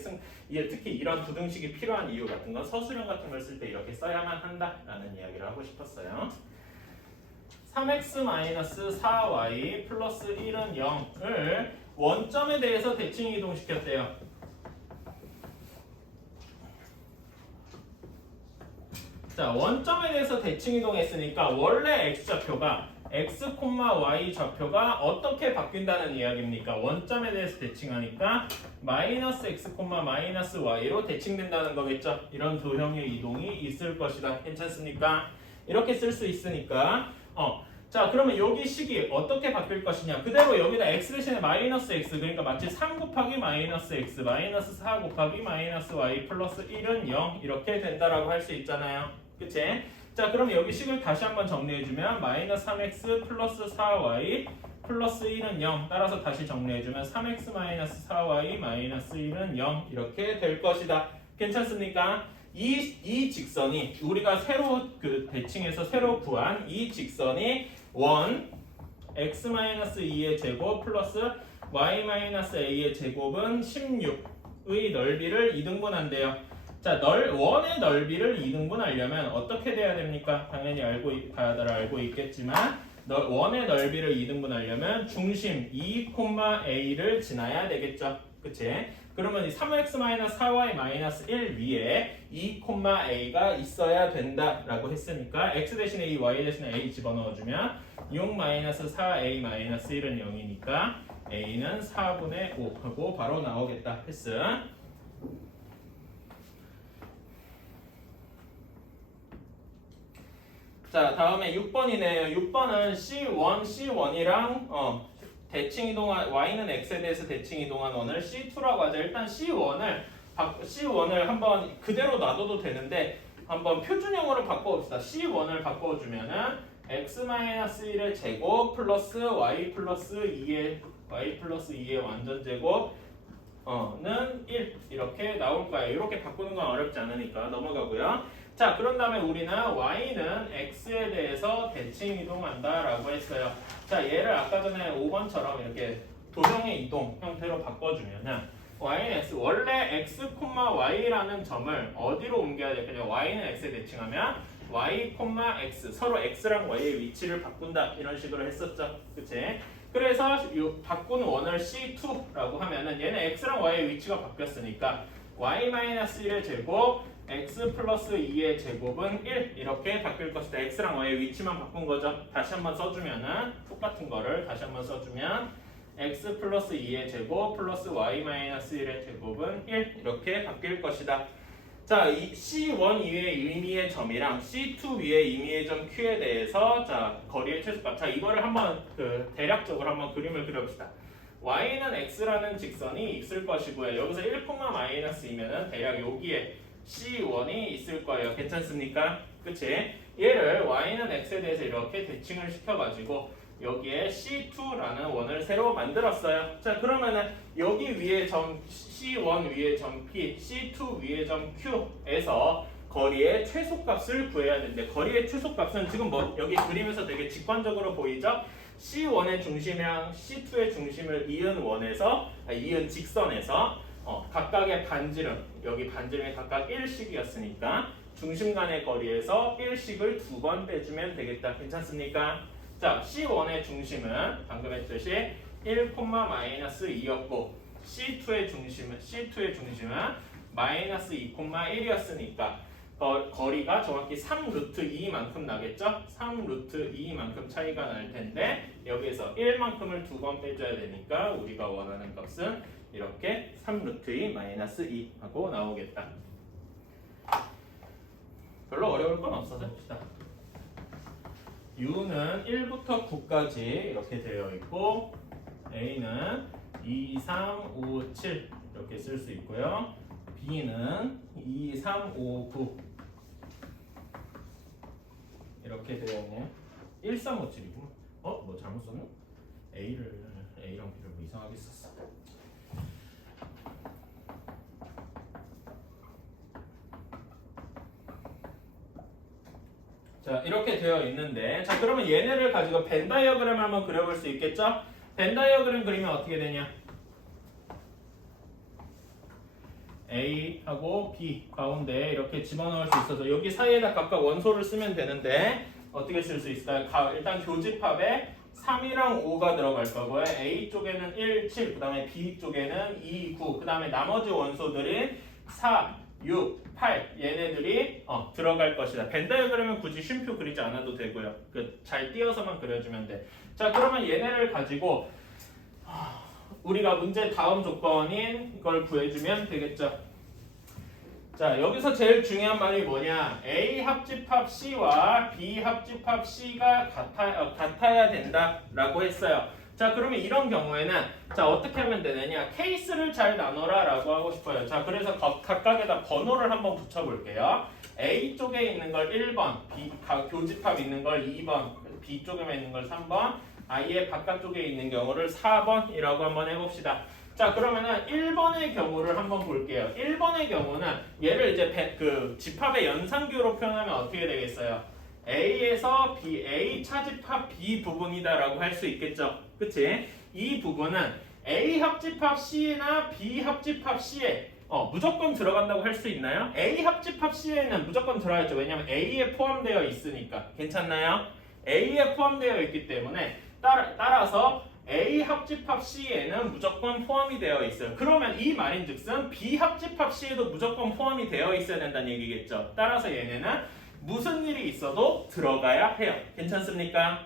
특히 이런 부등식이 필요한 이유 같은 건 서술형 같은 걸 쓸 때 이렇게 써야만 한다라는 이야기를 하고 싶었어요. 3x-4y 플러스 1은 0을 원점에 대해서 대칭 이동시켰대요. 자, 원점에 대해서 대칭 이동했으니까 원래 x좌표가 x, y 좌표가 어떻게 바뀐다는 이야기입니까? 원점에 대해서 대칭하니까 마이너스 x, 마이너스 y로 대칭된다는 거겠죠? 이런 도형의 이동이 있을 것이다. 괜찮습니까? 이렇게 쓸 수 있으니까 자, 그러면 여기 식이 어떻게 바뀔 것이냐? 그대로 여기다 x 대신에 마이너스 x, 그러니까 마치 3 곱하기 마이너스 x, 마이너스 4 곱하기 마이너스 y 플러스 1은 0 이렇게 된다라고 할 수 있잖아요. 그치? 자, 그럼 여기 식을 다시 한번 정리해주면 마이너스 3x 플러스 4y 플러스 1은 0 따라서 다시 정리해주면 3x 마이너스 4y 마이너스 1은 0 이렇게 될 것이다. 괜찮습니까? 이 직선이 우리가 새로 대칭해서 새로 구한 이 직선이 원 x-2의 제곱 플러스 y-a의 제곱은 16의 넓이를 이등분한대요. 자, 원의 넓이를 이등분하려면 어떻게 돼야 됩니까? 당연히 다들 알고 있겠지만 원의 넓이를 이등분하려면 중심 2,a를 지나야 되겠죠. 그치? 그러면 이 3x-4y-1 위에 2,a가 있어야 된다라고 했으니까 x 대신에 이 y 대신에 a 집어넣어주면 6-4a-1은 0이니까 a는 4분의 5 하고 바로 나오겠다 했음. 자, 다음에 6번이네요. 6번은 C1이랑 대칭 이동한 y는 x에 대해서 대칭 이동한 원을 C2라고 하죠. 일단 C1을 한번 그대로 놔둬도 되는데 한번 표준형으로 바꿔봅시다. C1을 바꿔주면은 x-1의 제곱 플러스 y 플러스 2의 완전 제곱 는 1 이렇게 나올 거예요. 이렇게 바꾸는 건 어렵지 않으니까 넘어가고요. 자, 그런 다음에 우리는 y는 x에 대해서 대칭 이동한다라고 했어요. 자, 얘를 아까 전에 5번처럼 이렇게 도형의 이동 형태로 바꿔주면은 y는 x 원래 x, y라는 점을 어디로 옮겨야 될까요? y는 x에 대칭하면 y, x 서로 x랑 y의 위치를 바꾼다 이런 식으로 했었죠. 그치? 그래서 바꾸는 원을 C2라고 하면은 얘는 x랑 y의 위치가 바뀌었으니까 y-1의 제곱 x 플러스 2의 제곱은 1 이렇게 바뀔 것이다. x랑 y의 위치만 바꾼 거죠. 다시 한번 써주면은 똑같은 거를 다시 한번 써주면 x 플러스 2의 제곱 플러스 y-1의 제곱은 1 이렇게 바뀔 것이다. 자, 이 C1 위의 의미의 점이랑 C2 위의 의미의 점 Q에 대해서 자, 거리의 최소값. 자, 이거를 한번 대략적으로 한번 그림을 그려봅시다. y는 x라는 직선이 있을 것이고요. 여기서 1, 마이너스이면은 대략 여기에 C1이 있을 거예요. 괜찮습니까? 그치? 얘를 y는 x에 대해서 이렇게 대칭을 시켜가지고 여기에 C2라는 원을 새로 만들었어요. 자, 그러면은 여기 위에 점 C1 위에 점 P, C2 위에 점 Q에서 거리의 최소값을 구해야 되는데 거리의 최소값은 지금 뭐 여기 그림에서 되게 직관적으로 보이죠? C1의 중심이랑 C2의 중심을 이은 원에서 이은 직선에서 각각의 반지름 여기 반지름이 각각 1씩이었으니까 중심 간의 거리에서 1씩을 2번 빼주면 되겠다. 괜찮습니까? 자, C1의 중심은 방금 했듯이 1,-2였고 C2의 중심은 마이너스 2,1이었으니까 거리가 정확히 3루트 2만큼 나겠죠? 3루트 2만큼 차이가 날 텐데 여기에서 1만큼을 2번 빼줘야 되니까 우리가 원하는 값은 이렇게 3루트 2 마이너스 2 하고 나오겠다. 별로 어려울 건 없어서 합시다. U는 1부터 9까지 이렇게 되어 있고 A는 2, 3, 5, 7 이렇게 쓸 수 있고요. B는 2, 3, 5, 9 이렇게 되어 있네요. 1, 3, 5, 7이구나. 뭐 잘못 썼나? A랑 B를 뭐 이상하게 썼어. 자, 이렇게 되어 있는데 자, 그러면 얘네를 가지고 벤 다이어그램을 한번 그려볼 수 있겠죠? 벤 다이어그램 그리면 어떻게 되냐? A하고 B 가운데 이렇게 집어넣을 수 있어서 여기 사이에다 각각 원소를 쓰면 되는데 어떻게 쓸 수 있을까요? 일단 교집합에 3이랑 5가 들어갈 거고요. A 쪽에는 1, 7, 그 다음에 B 쪽에는 2, 9, 그 다음에 나머지 원소들이 4, 6, 8 얘네들이 들어갈 것이다. 벤 다이어그램은 굳이 쉼표 그리지 않아도 되고요. 잘 띄어서만 그려주면 돼. 자, 그러면 얘네를 가지고 우리가 문제 다음 조건인 이걸 구해주면 되겠죠. 자, 여기서 제일 중요한 말이 뭐냐? A 합집합 C와 B 합집합 C가 같아야 된다라고 했어요. 자, 그러면 이런 경우에는 자, 어떻게 하면 되느냐? 케이스를 잘 나눠라 라고 하고 싶어요. 자, 그래서 각각에다 번호를 한번 붙여볼게요. A 쪽에 있는 걸 1번, B 교집합 있는 걸 2번, B 쪽에 있는 걸 3번, I의 바깥쪽에 있는 경우를 4번이라고 한번 해봅시다. 자, 그러면은 1번의 경우를 한번 볼게요. 1번의 경우는 얘를 이제 집합의 연산규로 표현하면 어떻게 되겠어요? A에서 B, A 차집합 B 부분이다라고 할 수 있겠죠. 그치? 이 부분은 A 합집합 C나 B 합집합 C에 무조건 들어간다고 할 수 있나요? A 합집합 C에는 무조건 들어가야죠. 왜냐면 A에 포함되어 있으니까. 괜찮나요? A에 포함되어 있기 때문에 따라서 A 합집합 C에는 무조건 포함이 되어 있어요. 그러면 이 말인즉슨 B 합집합 C에도 무조건 포함이 되어 있어야 된다는 얘기겠죠. 따라서 얘네는 무슨 일이 있어도 들어가야 해요. 괜찮습니까?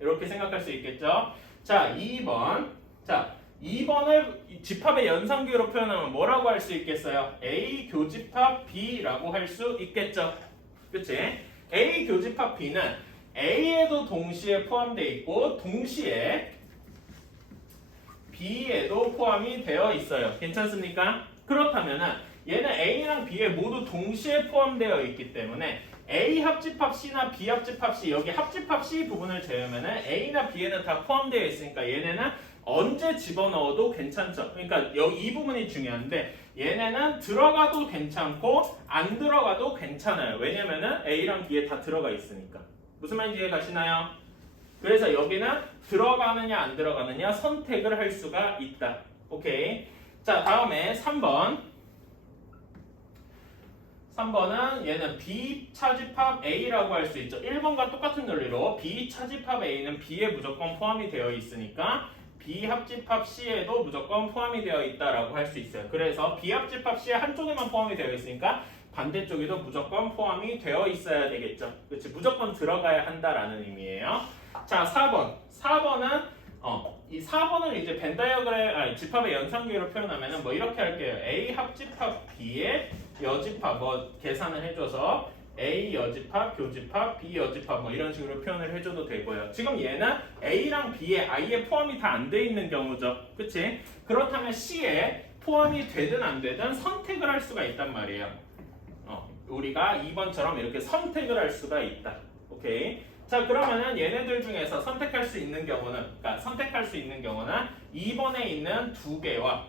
이렇게 생각할 수 있겠죠. 자, 2번. 자, 2번을 집합의 연산규로 표현하면 뭐라고 할 수 있겠어요? A 교집합 B라고 할 수 있겠죠. 그치? A 교집합 B는 A에도 동시에 포함되어 있고 동시에 B에도 포함이 되어 있어요. 괜찮습니까? 그렇다면은 얘는 A랑 B에 모두 동시에 포함되어 있기 때문에 A 합집합 C나 B 합집합 C 여기 합집합 C 부분을 제외하면은 A나 B에는 다 포함되어 있으니까 얘네는 언제 집어넣어도 괜찮죠. 그러니까 여기 이 부분이 중요한데 얘네는 들어가도 괜찮고 안 들어가도 괜찮아요. 왜냐면은 A랑 B에 다 들어가 있으니까. 무슨 말인지 이해 가시나요? 그래서 여기는 들어가느냐 안 들어가느냐 선택을 할 수가 있다. 오케이. 자, 다음에 3번. 3번은 얘는 B 차집합 A라고 할 수 있죠. 1번과 똑같은 논리로 B 차집합 A는 B에 무조건 포함이 되어 있으니까 B 합집합 C에도 무조건 포함이 되어 있다라고 할 수 있어요. 그래서 B 합집합 C의 한쪽에만 포함이 되어 있으니까 반대쪽에도 무조건 포함이 되어 있어야 되겠죠. 그렇지? 무조건 들어가야 한다라는 의미예요. 자, 4번. 4번은 이 4번을 이제 벤 다이어그램 집합의 연산규로 표현하면은 뭐 이렇게 할게요. A 합집합 B의 여집합 계산을 해줘서 A 여집합, 교집합, B 여집합 이런 식으로 표현을 해줘도 되고요. 지금 얘는 A랑 B에 I에 포함이 다 안 돼 있는 경우죠. 그치? 그렇다면 C에 포함이 되든 안 되든 선택을 할 수가 있단 말이에요. 우리가 2번처럼 이렇게 선택을 할 수가 있다. 오케이. 자, 그러면은 얘네들 중에서 선택할 수 있는 경우는, 그러니까 선택할 수 있는 경우는 2번에 있는 2개와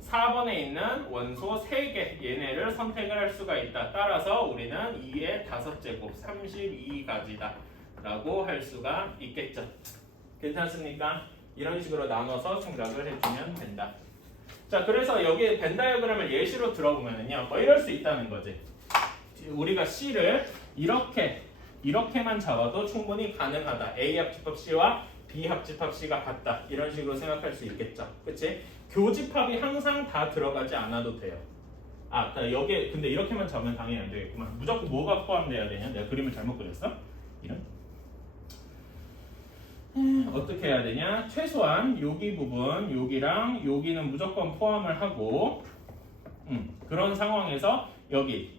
4번에 있는 원소 3개 얘네를 선택을 할 수가 있다. 따라서 우리는 2의 5제곱 32가지다 라고 할 수가 있겠죠. 괜찮습니까? 이런 식으로 나눠서 생각을 해주면 된다. 자, 그래서 여기 벤 다이어그램을 예시로 들어보면은요, 뭐 이럴 수 있다는 거지. 우리가 C를 이렇게만 잡아도 충분히 가능하다. A 합집합 C와 B 합집합 C가 같다. 이런 식으로 생각할 수 있겠죠. 그치? 교집합이 항상 다 들어가지 않아도 돼요. 여기에 근데 이렇게만 잡으면 당연히 안 되겠구만. 무조건 뭐가 포함돼야 되냐? 내가 그림을 잘못 그렸어? 이런. 어떻게 해야 되냐? 최소한 여기 부분, 여기랑 여기는 무조건 포함을 하고 그런 상황에서 여기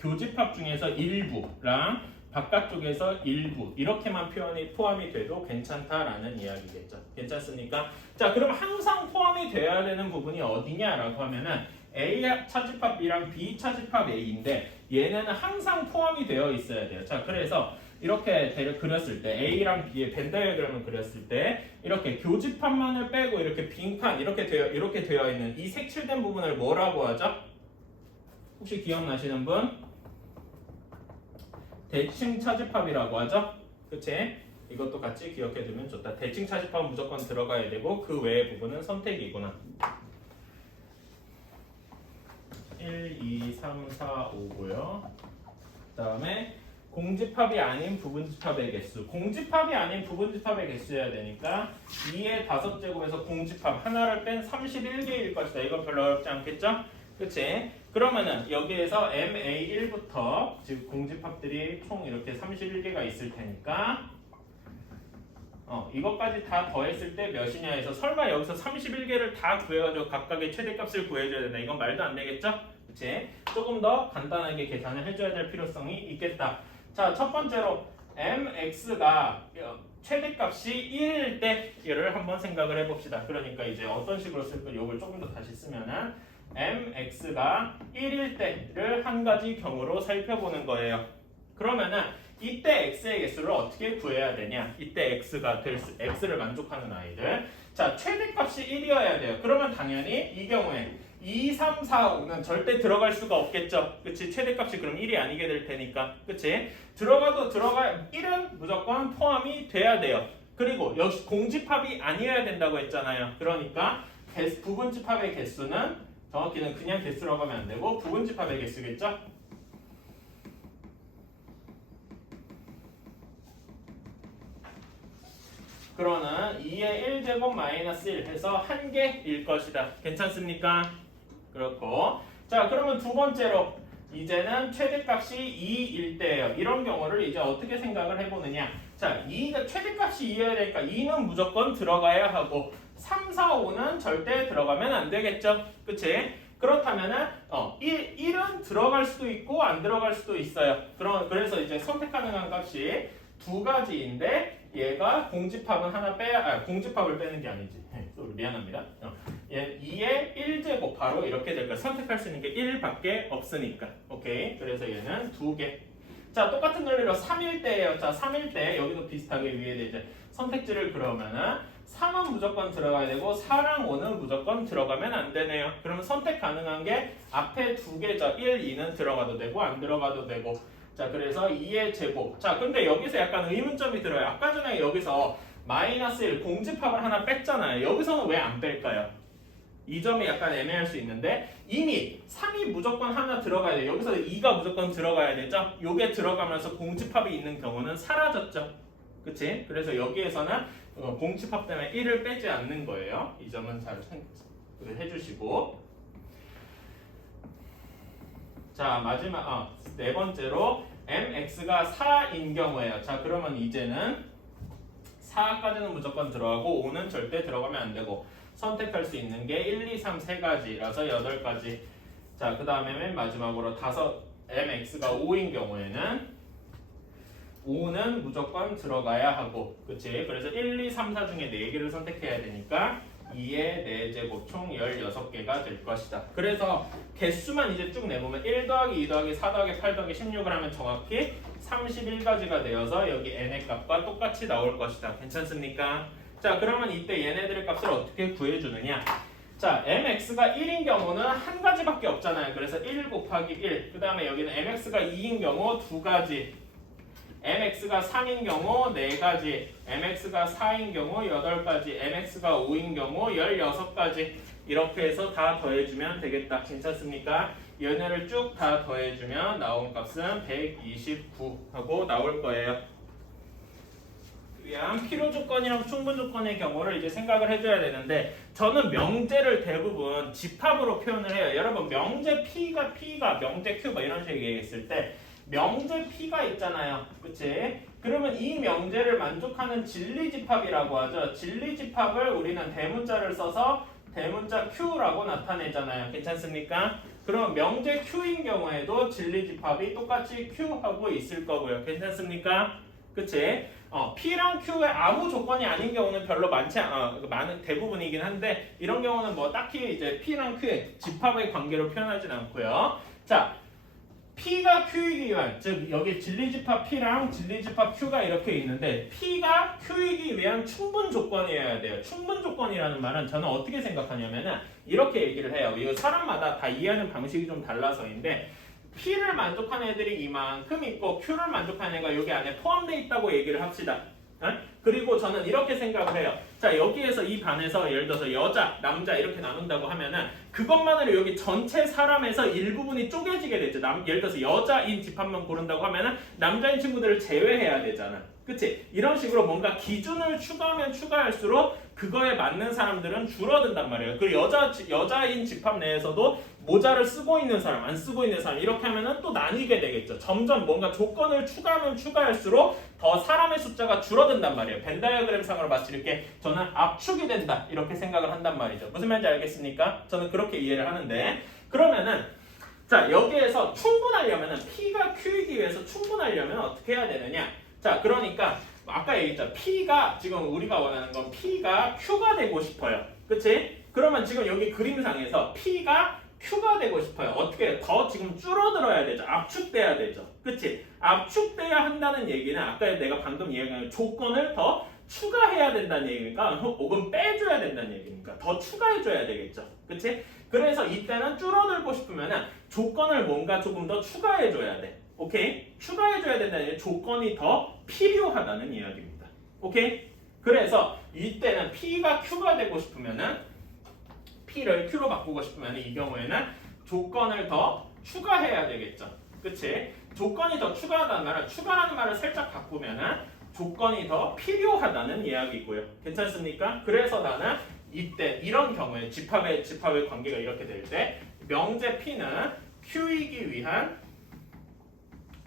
교집합 중에서 일부랑 바깥쪽에서 일부 이렇게만 포함이 돼도 괜찮다라는 이야기겠죠. 괜찮습니까? 자, 그럼 항상 포함이 돼야 되는 부분이 어디냐라고 하면은 A 차집합 B랑 B 차집합 A인데 얘네는 항상 포함이 되어 있어야 돼요. 자, 그래서 이렇게 그렸을 때 A랑 B의 벤 다이어그램을 그렸을 때 이렇게 교집합만을 빼고 이렇게 빈칸 이렇게 되어 있는 이 색칠된 부분을 뭐라고 하죠? 혹시 기억나시는 분? 대칭 차집합이라고 하죠? 그치? 이것도 같이 기억해두면 좋다. 대칭 차집합은 무조건 들어가야 되고 그 외의 부분은 선택이구나. 1, 2, 3, 4, 5고요. 그 다음에 공집합이 아닌 부분집합의 개수. 공집합이 아닌 부분집합의 개수여야 되니까 2의 5제곱에서 공집합 하나를 뺀 31개일 것이다. 이건 별로 어렵지 않겠죠? 그치? 그러면은 여기에서 MA1부터 즉 공집합들이 총 이렇게 31개가 있을 테니까 이것까지 다 더했을 때 몇이냐 해서 설마 여기서 31개를 다 구해가지고 각각의 최대값을 구해줘야 된다. 이건 말도 안 되겠죠? 그치? 조금 더 간단하게 계산을 해줘야 될 필요성이 있겠다. 자, 첫 번째로 mx가 최대값이 1일 때를 한번 생각을 해봅시다. 그러니까 이제 어떤 식으로 쓸까? 이걸 조금 더 다시 쓰면은 mx가 1일 때를 한 가지 경우로 살펴보는 거예요. 그러면은 이때 x의 개수를 어떻게 구해야 되냐? 이때 x를 만족하는 아이들. 자, 최대값이 1이어야 돼요. 그러면 당연히 이 경우에 2, 3, 4, 5는 절대 들어갈 수가 없겠죠. 그치? 최대값이 그럼 1이 아니게 될 테니까. 그치? 1은 무조건 포함이 돼야 돼요. 그리고 역시 공집합이 아니어야 된다고 했잖아요. 그러니까 부분집합의 개수는 정확히는 그냥 개수라고 하면 안 되고 부분집합의 개수겠죠? 그러는 2의 1제곱 마이너스 1 해서 1개일 것이다. 괜찮습니까? 그렇고 자, 그러면 두 번째로 이제는 최대값이 2일 때예요. 이런 경우를 이제 어떻게 생각을 해보느냐. 자, 2가 최대값이 2여야 되니까 2는 무조건 들어가야 하고 3, 4, 5는 절대 들어가면 안 되겠죠. 그치? 그렇다면은 1은 들어갈 수도 있고 안 들어갈 수도 있어요. 그래서 이제 선택 가능한 값이 두 가지인데 얘가 공집합은 공집합을 빼는 게 아니지. 미안합니다. 2의 1제곱 바로 이렇게 될 거야. 선택할 수 있는 게 1밖에 없으니까. 오케이. 그래서 얘는 2개. 자, 똑같은 논리로 3일 때예요. 자, 3일 때 여기도 비슷하게 위에 이제 선택지를 그려면은 3은 무조건 들어가야 되고 4랑 5는 무조건 들어가면 안 되네요. 그러면 선택 가능한 게 앞에 두 개죠. 1, 2는 들어가도 되고 안 들어가도 되고. 자, 그래서 2의 제곱. 자, 근데 여기서 약간 의문점이 들어요. 아까 전에 여기서 마이너스 1 공집합을 하나 뺐잖아요. 여기서는 왜 안 뺄까요? 이 점이 약간 애매할 수 있는데 이미 3이 무조건 하나 들어가야 돼요. 여기서 2가 무조건 들어가야 되죠. 요게 들어가면서 공집합이 있는 경우는 사라졌죠. 그치? 그래서 여기에서는 공집합 때문에 1을 빼지 않는 거예요. 이 점은 잘 해주시고 자, 마지막 네 번째로 mx가 4인 경우예요. 자, 그러면 이제는 4까지는 무조건 들어가고 5는 절대 들어가면 안 되고 선택할 수 있는 게 1, 2, 3 세 가지라서 8가지. 자, 그 다음에 맨 마지막으로 mx가 5인 경우에는 5는 무조건 들어가야 하고, 그치? 그래서 1, 2, 3, 4 중에 4개를 선택해야 되니까 2의 4제곱 총 16개가 될 것이다. 그래서 개수만 이제 쭉 내보면 1 더하기 2 더하기 4 더하기 8 더하기 16을 하면 정확히 31가지가 되어서 여기 n의 값과 똑같이 나올 것이다. 괜찮습니까? 자, 그러면 이때 얘네들의 값을 어떻게 구해주느냐? 자, mx가 1인 경우는 한 가지밖에 없잖아요. 그래서 1 곱하기 1. 그 다음에 여기는 mx가 2인 경우 2가지. mx가 3인 경우 4가지. mx가 4인 경우 8가지. mx가 5인 경우 16가지. 이렇게 해서 다 더해주면 되겠다. 괜찮습니까? 얘네를 쭉 다 더해주면 나온 값은 129 하고 나올 거예요. 위한 필요 조건이랑 충분 조건의 경우를 이제 생각을 해줘야 되는데 저는 명제를 대부분 집합으로 표현을 해요. 여러분 명제 P가 명제 Q 뭐 이런 식으로 얘기했을 때 명제 P가 있잖아요. 그치? 그러면 이 명제를 만족하는 진리집합이라고 하죠. 진리집합을 우리는 대문자를 써서 대문자 Q라고 나타내잖아요. 괜찮습니까? 그럼 명제 Q인 경우에도 진리집합이 똑같이 Q하고 있을 거고요. 괜찮습니까? 그치? P랑 Q의 아무 조건이 아닌 경우는 별로 많은 대부분이긴 한데 이런 경우는 뭐 딱히 이제 P랑 Q의 집합의 관계로 표현하진 않고요. 자, P가 Q이기 위한, 즉 여기 진리집합 P랑 진리집합 Q가 이렇게 있는데 P가 Q이기 위한 충분 조건이어야 돼요. 충분 조건이라는 말은 저는 어떻게 생각하냐면은 이렇게 얘기를 해요. 이거 사람마다 다 이해하는 방식이 좀 달라서인데 P를 만족하는 애들이 이만큼 있고 Q를 만족하는 애가 여기 안에 포함되어 있다고 얘기를 합시다. 그리고 저는 이렇게 생각을 해요. 자, 여기에서 이 반에서 예를 들어서 여자, 남자 이렇게 나눈다고 하면은 그것만으로 여기 전체 사람에서 일부분이 쪼개지게 되죠. 예를 들어서 여자인 집합만 고른다고 하면은 남자인 친구들을 제외해야 되잖아. 그치? 이런 식으로 뭔가 기준을 추가하면 추가할수록 그거에 맞는 사람들은 줄어든단 말이에요. 그리고 여자인 집합 내에서도 모자를 쓰고 있는 사람, 안 쓰고 있는 사람 이렇게 하면은 또 나뉘게 되겠죠. 점점 뭔가 조건을 추가하면 추가할수록 더 사람의 숫자가 줄어든단 말이에요. 벤 다이어그램상으로 봤을 때 저는 압축이 된다 이렇게 생각을 한단 말이죠. 무슨 말인지 알겠습니까? 저는 그렇게 이해를 하는데 그러면은 자 여기에서 충분하려면은 P가 Q이기 위해서 충분하려면 어떻게 해야 되느냐? 자 그러니까 아까 얘기했죠. P가 지금 우리가 원하는 건 P가 Q가 되고 싶어요. 그치? 그러면 지금 여기 그림상에서 P가 Q가 되고 싶어요. 어떻게 더 지금 줄어들어야 되죠. 압축돼야 되죠. 그치? 압축돼야 한다는 얘기는 아까 내가 방금 이야기한 조건을 더 추가해야 된다는 얘기니까 혹은 빼줘야 된다는 얘기니까 더 추가해줘야 되겠죠. 그치? 그래서 이때는 줄어들고 싶으면 조건을 뭔가 조금 더 추가해줘야 돼. 오케이? 추가해줘야 된다는 얘기 조건이 더 필요하다는 이야기입니다. 오케이? 그래서 이때는 P가 Q가 되고 싶으면은 P를 Q로 바꾸고 싶으면 이 경우에는 조건을 더 추가해야 되겠죠. 그치? 조건이 더 추가하다는 말은 추가라는 말을 살짝 바꾸면은 조건이 더 필요하다는 이야기고요. 괜찮습니까? 그래서 나는 이때 이런 경우에 집합의 관계가 이렇게 될 때 명제 P는 Q이기 위한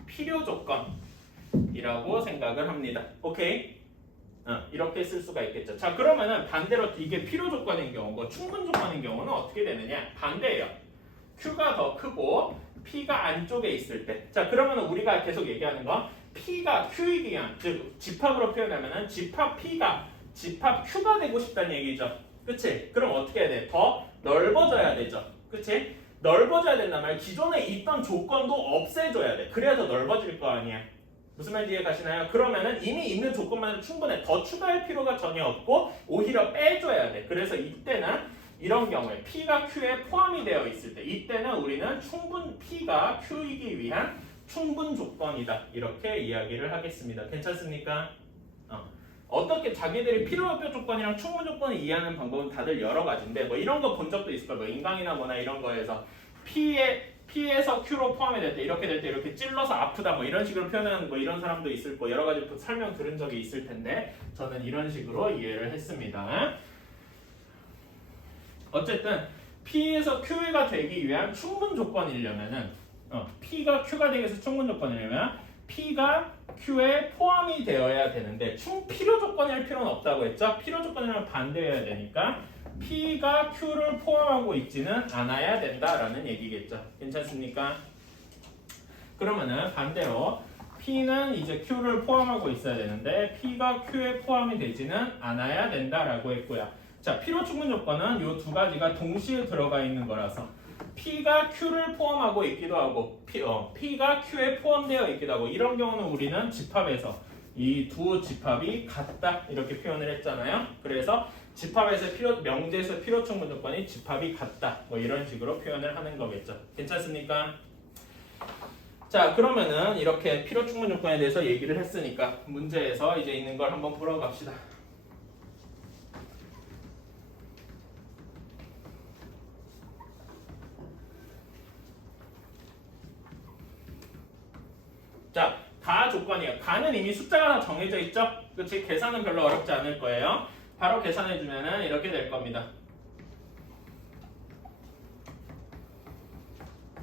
필요 조건이라고 생각을 합니다. 오케이? 이렇게 쓸 수가 있겠죠. 자 그러면은 반대로 이게 필요 조건인 경우고 충분 조건인 경우는 어떻게 되느냐? 반대예요. Q가 더 크고 P가 안쪽에 있을 때. 자 그러면은 우리가 계속 얘기하는 건 P가 Q이기 위한 즉 집합으로 표현하면은 집합 P가 집합 Q가 되고 싶다는 얘기죠. 그치? 그럼 어떻게 해야 돼? 더 넓어져야 되죠. 그치? 넓어져야 된단 말이야. 기존에 있던 조건도 없애줘야 돼. 그래야 더 넓어질 거 아니야. 무슨 말인지 이해 가시나요? 그러면은 이미 있는 조건만으로 충분해. 더 추가할 필요가 전혀 없고 오히려 빼줘야 돼. 그래서 이때는 이런 경우에 P가 Q에 포함이 되어 있을 때 이때는 우리는 P가 Q이기 위한 충분 조건이다. 이렇게 이야기를 하겠습니다. 괜찮습니까? 어떻게 자기들이 필요합표 조건이랑 충분 조건을 이해하는 방법은 다들 여러 가지인데 뭐 이런 거 본 적도 있을 거예요. 뭐 인강이나 뭐나 이런 거에서 P에서 Q로 포함이 될 때 이렇게 될 때 이렇게 찔러서 아프다 뭐 이런 식으로 표현하는 뭐 이런 사람도 있을 거 여러 가지 설명 들은 적이 있을 텐데 저는 이런 식으로 이해를 했습니다. 어쨌든 P에서 Q가 되기 위한 충분 조건이려면은 P가 Q가 되기 위해서 충분 조건이려면 P가 Q에 포함이 되어야 되는데 필요 조건일 필요는 없다고 했죠. 필요 조건이랑 반대해야 되니까 P가 Q를 포함하고 있지는 않아야 된다라는 얘기겠죠. 괜찮습니까? 그러면은 반대로 P는 이제 Q를 포함하고 있어야 되는데 P가 Q에 포함이 되지는 않아야 된다라고 했고요. 자, 필요 충분 조건은 이 두 가지가 동시에 들어가 있는 거라서 P가 Q를 포함하고 있기도 하고 P가 Q에 포함되어 있기도 하고 이런 경우는 우리는 집합에서 이 두 집합이 같다 이렇게 표현을 했잖아요. 그래서 집합에서 명제에서 필요 충분 조건이 집합이 같다 뭐 이런 식으로 표현을 하는 거겠죠. 괜찮습니까? 자, 그러면은 이렇게 필요 충분 조건에 대해서 얘기를 했으니까 문제에서 이제 있는 걸 한번 풀어갑시다. 자, 가 조건이에요. 가는 이미 숫자가 다 정해져 있죠? 그치? 계산은 별로 어렵지 않을 거예요. 바로 계산해주면은 이렇게 될 겁니다.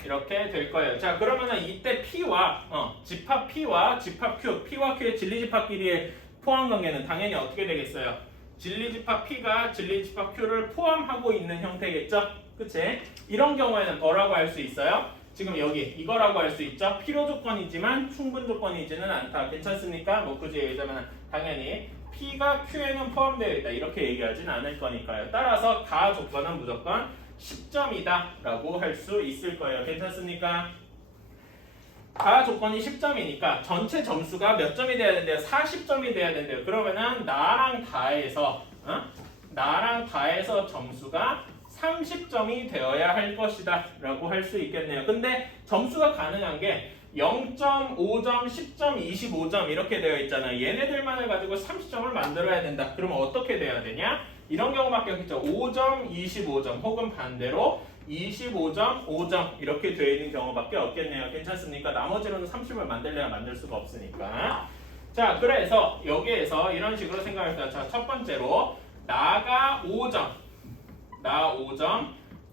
이렇게 될 거예요. 자, 그러면은 이때 P와 집합 P와 집합 Q, P와 Q의 진리집합끼리의 포함 관계는 당연히 어떻게 되겠어요? 진리집합 P가 진리집합 Q를 포함하고 있는 형태겠죠? 그치? 이런 경우에는 뭐라고 할 수 있어요? 지금 여기 이거라고 할 수 있죠? 필요 조건이지만 충분 조건이지는 않다. 괜찮습니까? 뭐 굳이 얘기하자면 당연히 P가 Q에는 포함되어 있다. 이렇게 얘기하진 않을 거니까요. 따라서 가 조건은 무조건 10점이다 라고 할 수 있을 거예요. 괜찮습니까? 가 조건이 10점이니까 전체 점수가 몇 점이 돼야 된대요? 40점이 돼야 된대요. 그러면은 나랑 다에서 점수가 30점이 되어야 할 것이다 라고 할 수 있겠네요. 근데 점수가 가능한 게 0.5점, 10점, 25점 이렇게 되어 있잖아요. 얘네들만을 가지고 30점을 만들어야 된다. 그러면 어떻게 돼야 되냐? 이런 경우밖에 없겠죠. 5점, 25점 혹은 반대로 25점, 5점 이렇게 되어 있는 경우밖에 없겠네요. 괜찮습니까? 나머지로는 30을 만들려면 만들 수가 없으니까. 자, 그래서 여기에서 이런 식으로 생각할게요. 자, 첫 번째로 나가 5점,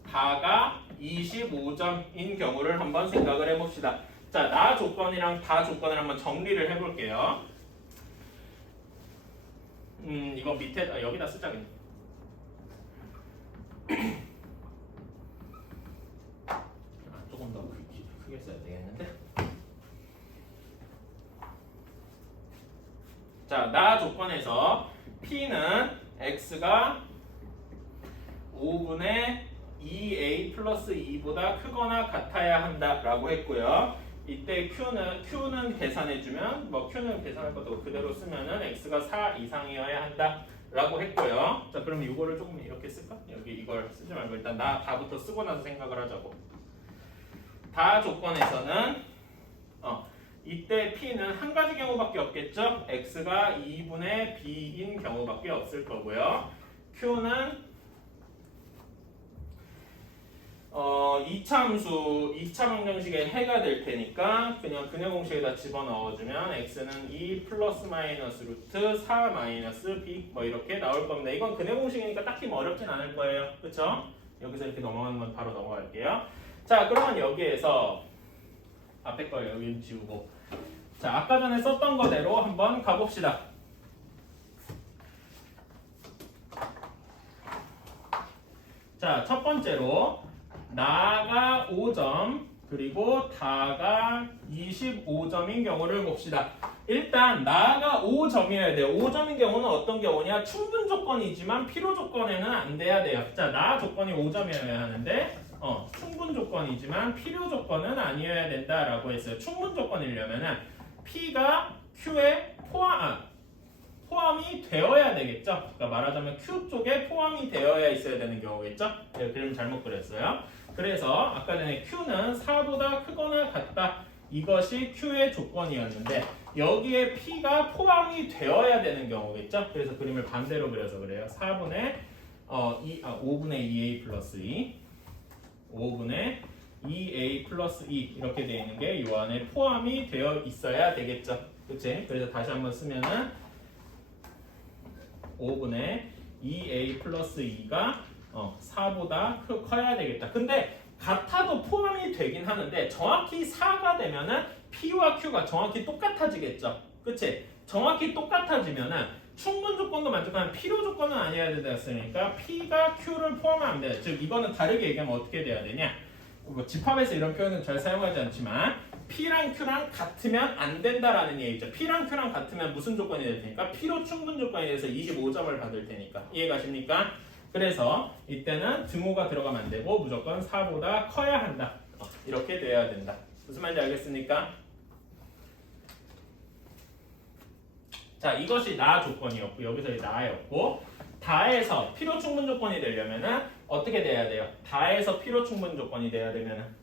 다가 25점인 경우를 한번 생각을 해봅시다. 자, 나 조건이랑 다 조건을 한번 정리를 해볼게요. 이거 밑에 여기다 쓰자 그냥. 조금 더 크게 써야 되겠는데. 자, 나 조건에서 P는 X가 5분의 2A 플러스 2보다 크거나 같아야 한다라고 했고요. 이때 Q는 계산해주면 Q는 계산할 것도 그대로 쓰면은 X가 4 이상이어야 한다라고 했고요. 자, 그럼 이거를 조금 이렇게 쓸까? 여기 이걸 쓰지 말고 일단 나 다부터 쓰고 나서 생각을 하자고. 다 조건에서는 이때 P는 한 가지 경우밖에 없겠죠? X가 2분의 B인 경우밖에 없을 거고요. Q는 이차함수 2차 방정식의 해가 될 테니까 그냥 근해 공식에다 집어넣어주면 x는 2 플러스 마이너스 루트 4 마이너스 b 뭐 이렇게 나올 겁니다. 이건 근해 공식이니까 딱히 뭐 어렵진 않을 거예요. 그쵸? 여기서 이렇게 넘어가는 건 바로 넘어갈게요. 자, 그러면 여기에서 앞에 걸 여기 지우고 자, 아까 전에 썼던 거대로 한번 가봅시다. 자, 첫 번째로 나가 5점 그리고 다가 25점인 경우를 봅시다. 일단 나가 5점이어야 돼요. 5점인 경우는 어떤 경우냐? 충분 조건이지만 필요 조건에는 안 돼야 돼요. 자, 나 조건이 5점이어야 하는데 충분 조건이지만 필요 조건은 아니어야 된다라고 했어요. 충분 조건이려면은 P가 Q에 포함이 되어야 되겠죠. 그러니까 말하자면 Q 쪽에 포함이 되어야 있어야 되는 경우겠죠. 네, 그림 잘못 그렸어요. 그래서 아까 전에 Q는 4보다 크거나 같다. 이것이 Q의 조건이었는데 여기에 P가 포함이 되어야 되는 경우겠죠. 그래서 그림을 반대로 그려서 그래요. 5분의 2A 플러스 2 5분의 2A 플러스 2 이렇게 되어 있는 게 이 안에 포함이 되어 있어야 되겠죠. 그치? 그래서 다시 한번 쓰면은 5분의 2A 플러스 2가 4보다 커야 되겠다. 근데 같아도 포함이 되긴 하는데 정확히 4가 되면은 P와 Q가 정확히 똑같아지겠죠. 그치? 정확히 똑같아지면은 충분 조건도 만족하는 필요 조건은 아니어야 된다였으니까 P가 Q를 포함하면 안 돼요. 즉 이거는 다르게 얘기하면 어떻게 돼야 되냐? 집합에서 이런 표현은 잘 사용하지 않지만 P랑 Q랑 같으면 안 된다라는 얘기죠. P랑 Q랑 같으면 무슨 조건이 될 테니까? 필요 충분 조건에 대해서 25점을 받을 테니까. 이해가십니까? 그래서 이때는 등호가 들어가면 안 되고 무조건 4보다 커야 한다. 이렇게 돼야 된다. 무슨 말인지 알겠습니까? 자, 이것이 나 조건이었고 여기서의 나였고 다에서 필요 충분 조건이 되려면은 어떻게 돼야 돼요? 다에서 필요 충분 조건이 돼야 되면은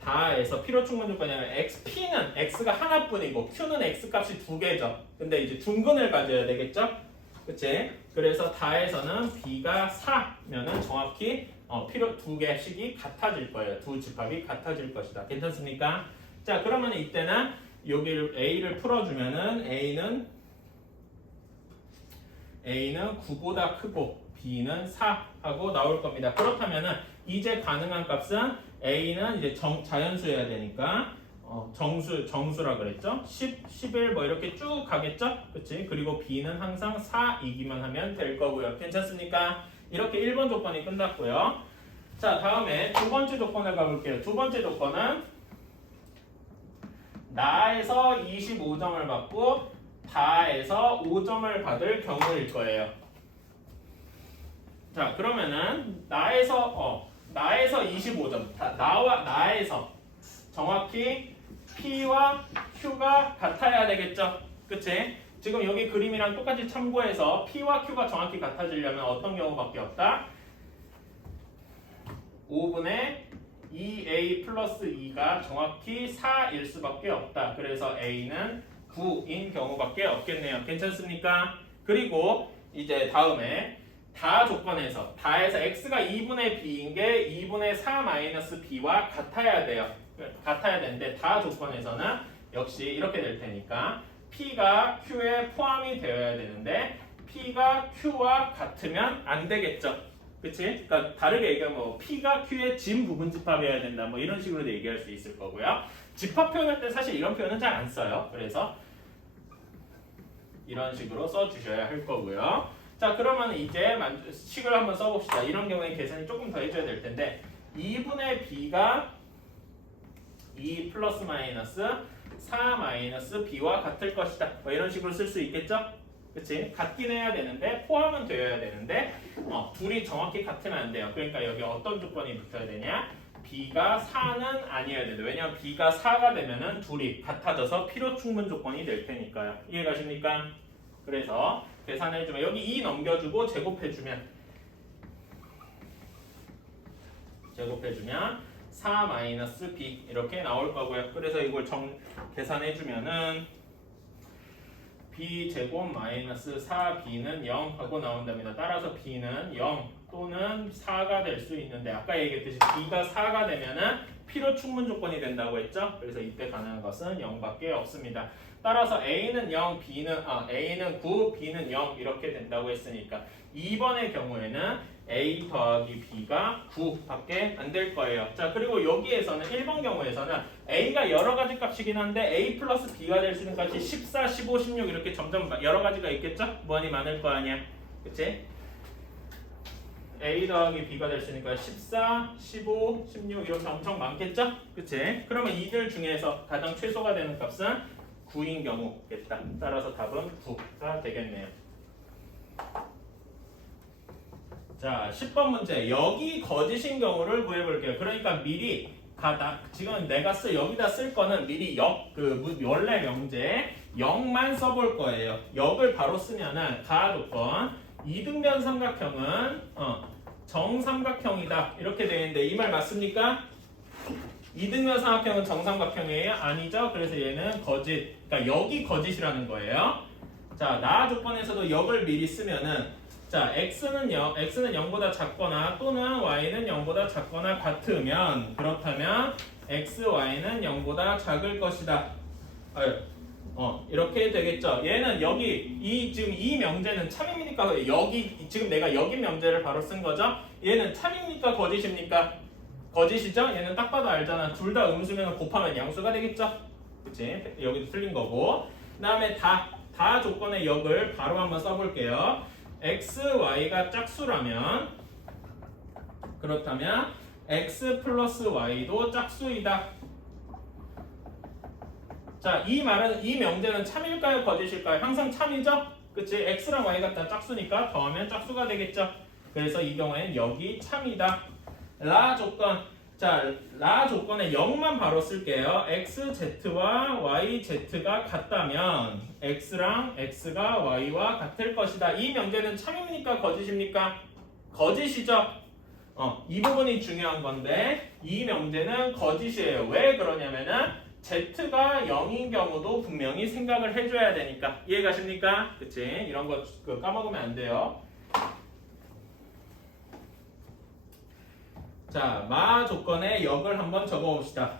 다에서 필요 충분 조건이냐면 P는 X가 하나뿐이고 Q는 X 값이 두 개죠. 근데 이제 중근을 가져야 되겠죠? 그치? 그래서 다에서는 B가 4면은 정확히 필요 두 개씩이 같아질 거예요. 두 집합이 같아질 것이다. 괜찮습니까? 자, 그러면 이때는 여기를 A를 풀어주면은 A는 9보다 크고 B는 4 하고 나올 겁니다. 그렇다면은 이제 가능한 값은 A는 이제 자연수여야 되니까 정수라 그랬죠? 10, 11 뭐 이렇게 쭉 가겠죠? 그치? 그리고 B는 항상 4이기만 하면 될 거고요. 괜찮습니까? 이렇게 1번 조건이 끝났고요. 자, 다음에 두 번째 조건을 가볼게요. 두 번째 조건은 나에서 25점을 받고 다에서 5점을 받을 경우일 거예요. 자, 그러면은 나에서 25점. 나와 나에서 정확히 P와 Q가 같아야 되겠죠? 그치? 지금 여기 그림이랑 똑같이 참고해서 P와 Q가 정확히 같아지려면 어떤 경우밖에 없다? 5분의 2A 플러스 2가 정확히 4일 수밖에 없다. 그래서 A는 9인 경우밖에 없겠네요. 괜찮습니까? 그리고 이제 다음에 다 조건에서 다에서 X가 2분의 B인 게 2분의 4 마이너스 B와 같아야 돼요. 같아야 되는데 다 조건에서는 역시 이렇게 될 테니까 P가 Q에 포함이 되어야 되는데 P가 Q와 같으면 안 되겠죠. 그치? 그러니까 다르게 얘기하면 뭐 P가 Q의 진 부분 집합이어야 된다. 뭐 이런 식으로 얘기할 수 있을 거고요. 집합 표현할 때 사실 이런 표현은 잘 안 써요. 그래서 이런 식으로 써주셔야 할 거고요. 자, 그러면 이제 식을 한번 써봅시다. 이런 경우에 계산이 조금 더 해줘야 될 텐데 2분의 B가 2 플러스 마이너스 4 마이너스 B와 같을 것이다. 뭐 이런 식으로 쓸 수 있겠죠? 그치? 같긴 해야 되는데 포함은 되어야 되는데 둘이 정확히 같으면 안 돼요. 그러니까 여기 어떤 조건이 붙어야 되냐? B가 4는 아니어야 된다. 왜냐면 B가 4가 되면은 둘이 같아져서 필요 충분 조건이 될 테니까요. 이해가십니까? 그래서 계산해주면 여기 2 넘겨주고 제곱해주면 4 마이너스 B 이렇게 나올 거고요. 그래서 이걸 계산해주면은 B 제곱 마이너스 4B는 0 하고 나온답니다. 따라서 B는 0 또는 4가 될 수 있는데 아까 얘기했듯이 B가 4가 되면은 필요 충분 조건이 된다고 했죠? 그래서 이때 가능한 것은 0밖에 없습니다. 따라서 A는 0, A는 9, B는 0 이렇게 된다고 했으니까 2번의 경우에는 A 더하기 B가 9밖에 안 될 거예요. 자, 그리고 여기에서는 1번 경우에서는 A가 여러 가지 값이긴 한데 A 플러스 B가 될 수 있는 값이 14, 15, 16 이렇게 점점 여러 가지가 있겠죠? 무한히 많을 거 아니야. 그치? A 더하기 B가 될 수 있으니까 14, 15, 16 이렇게 엄청 많겠죠? 그치? 그러면 이들 중에서 가장 최소가 되는 값은 9인 경우겠다. 따라서 답은 9가 되겠네요. 자, 10번 문제. 여기 거짓인 경우를 구해볼게요. 그러니까 미리 지금 내가 여기다 쓸 거는 미리 원래 명제 0만 써볼 거예요. 역을 바로 쓰면은 가 조건 이등변 삼각형은 정삼각형이다 이렇게 되어 있는데 이 말 맞습니까? 이등변 삼각형은 정삼각형이에요? 아니죠? 그래서 얘는 거짓. 그러니까 역이 거짓이라는 거예요. 자, 나 조건에서도 역을 미리 쓰면은 자, x는 0보다 작거나 또는 y는 0보다 작거나 같으면 그렇다면 x, y는 0보다 작을 것이다. 이렇게 되겠죠. 얘는 지금 이 명제는 참입니까? 지금 내가 여기 명제를 바로 쓴 거죠. 얘는 참입니까? 거짓입니까? 거짓이죠? 얘는 딱 봐도 알잖아. 둘 다 음수면 곱하면 양수가 되겠죠? 그치? 여기도 틀린 거고. 그 다음에 다 조건의 역을 바로 한번 써볼게요. x, y가 짝수라면 그렇다면 x 플러스 y도 짝수이다. 자, 이 명제는 참일까요? 거짓일까요? 항상 참이죠? 그치? x랑 y가 다 짝수니까 더하면 짝수가 되겠죠. 그래서 이 경우에는 여기 참이다. 라 조건. 자, 라 조건에 0만 바로 쓸게요. xz와 yz가 같다면 x랑 x가 y와 같을 것이다. 이 명제는 참입니까? 거짓입니까? 거짓이죠. 이 부분이 중요한 건데 이 명제는 거짓이에요. 왜 그러냐면은 z가 0인 경우도 분명히 생각을 해줘야 되니까. 이해가십니까? 그치? 이런 거 까먹으면 안 돼요. 자, 마 조건의 역을 한번 적어봅시다.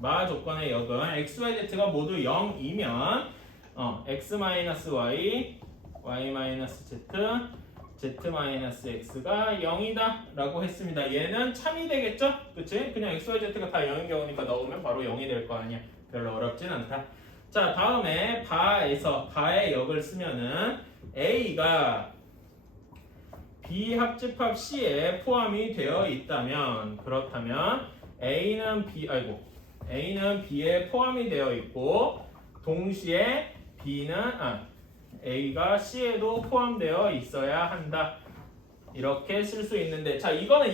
마 조건의 역은 x, y, z가 모두 0이면 x-y, y-z, z-x가 0이다 라고 했습니다. 얘는 참이 되겠죠? 그치? 그냥 x, y, z가 다 0인 경우니까 넣으면 바로 0이 될 거 아니야. 별로 어렵진 않다. 자, 다음에 바에서 바의 역을 쓰면은 a가 B합집합 C에 포함이 되어 있다면 그렇다면 A는 B에 포함이 되어 있고 동시에 A가 C에도 포함되어 있어야 한다. 이렇게 쓸 수 있는데 자 이거는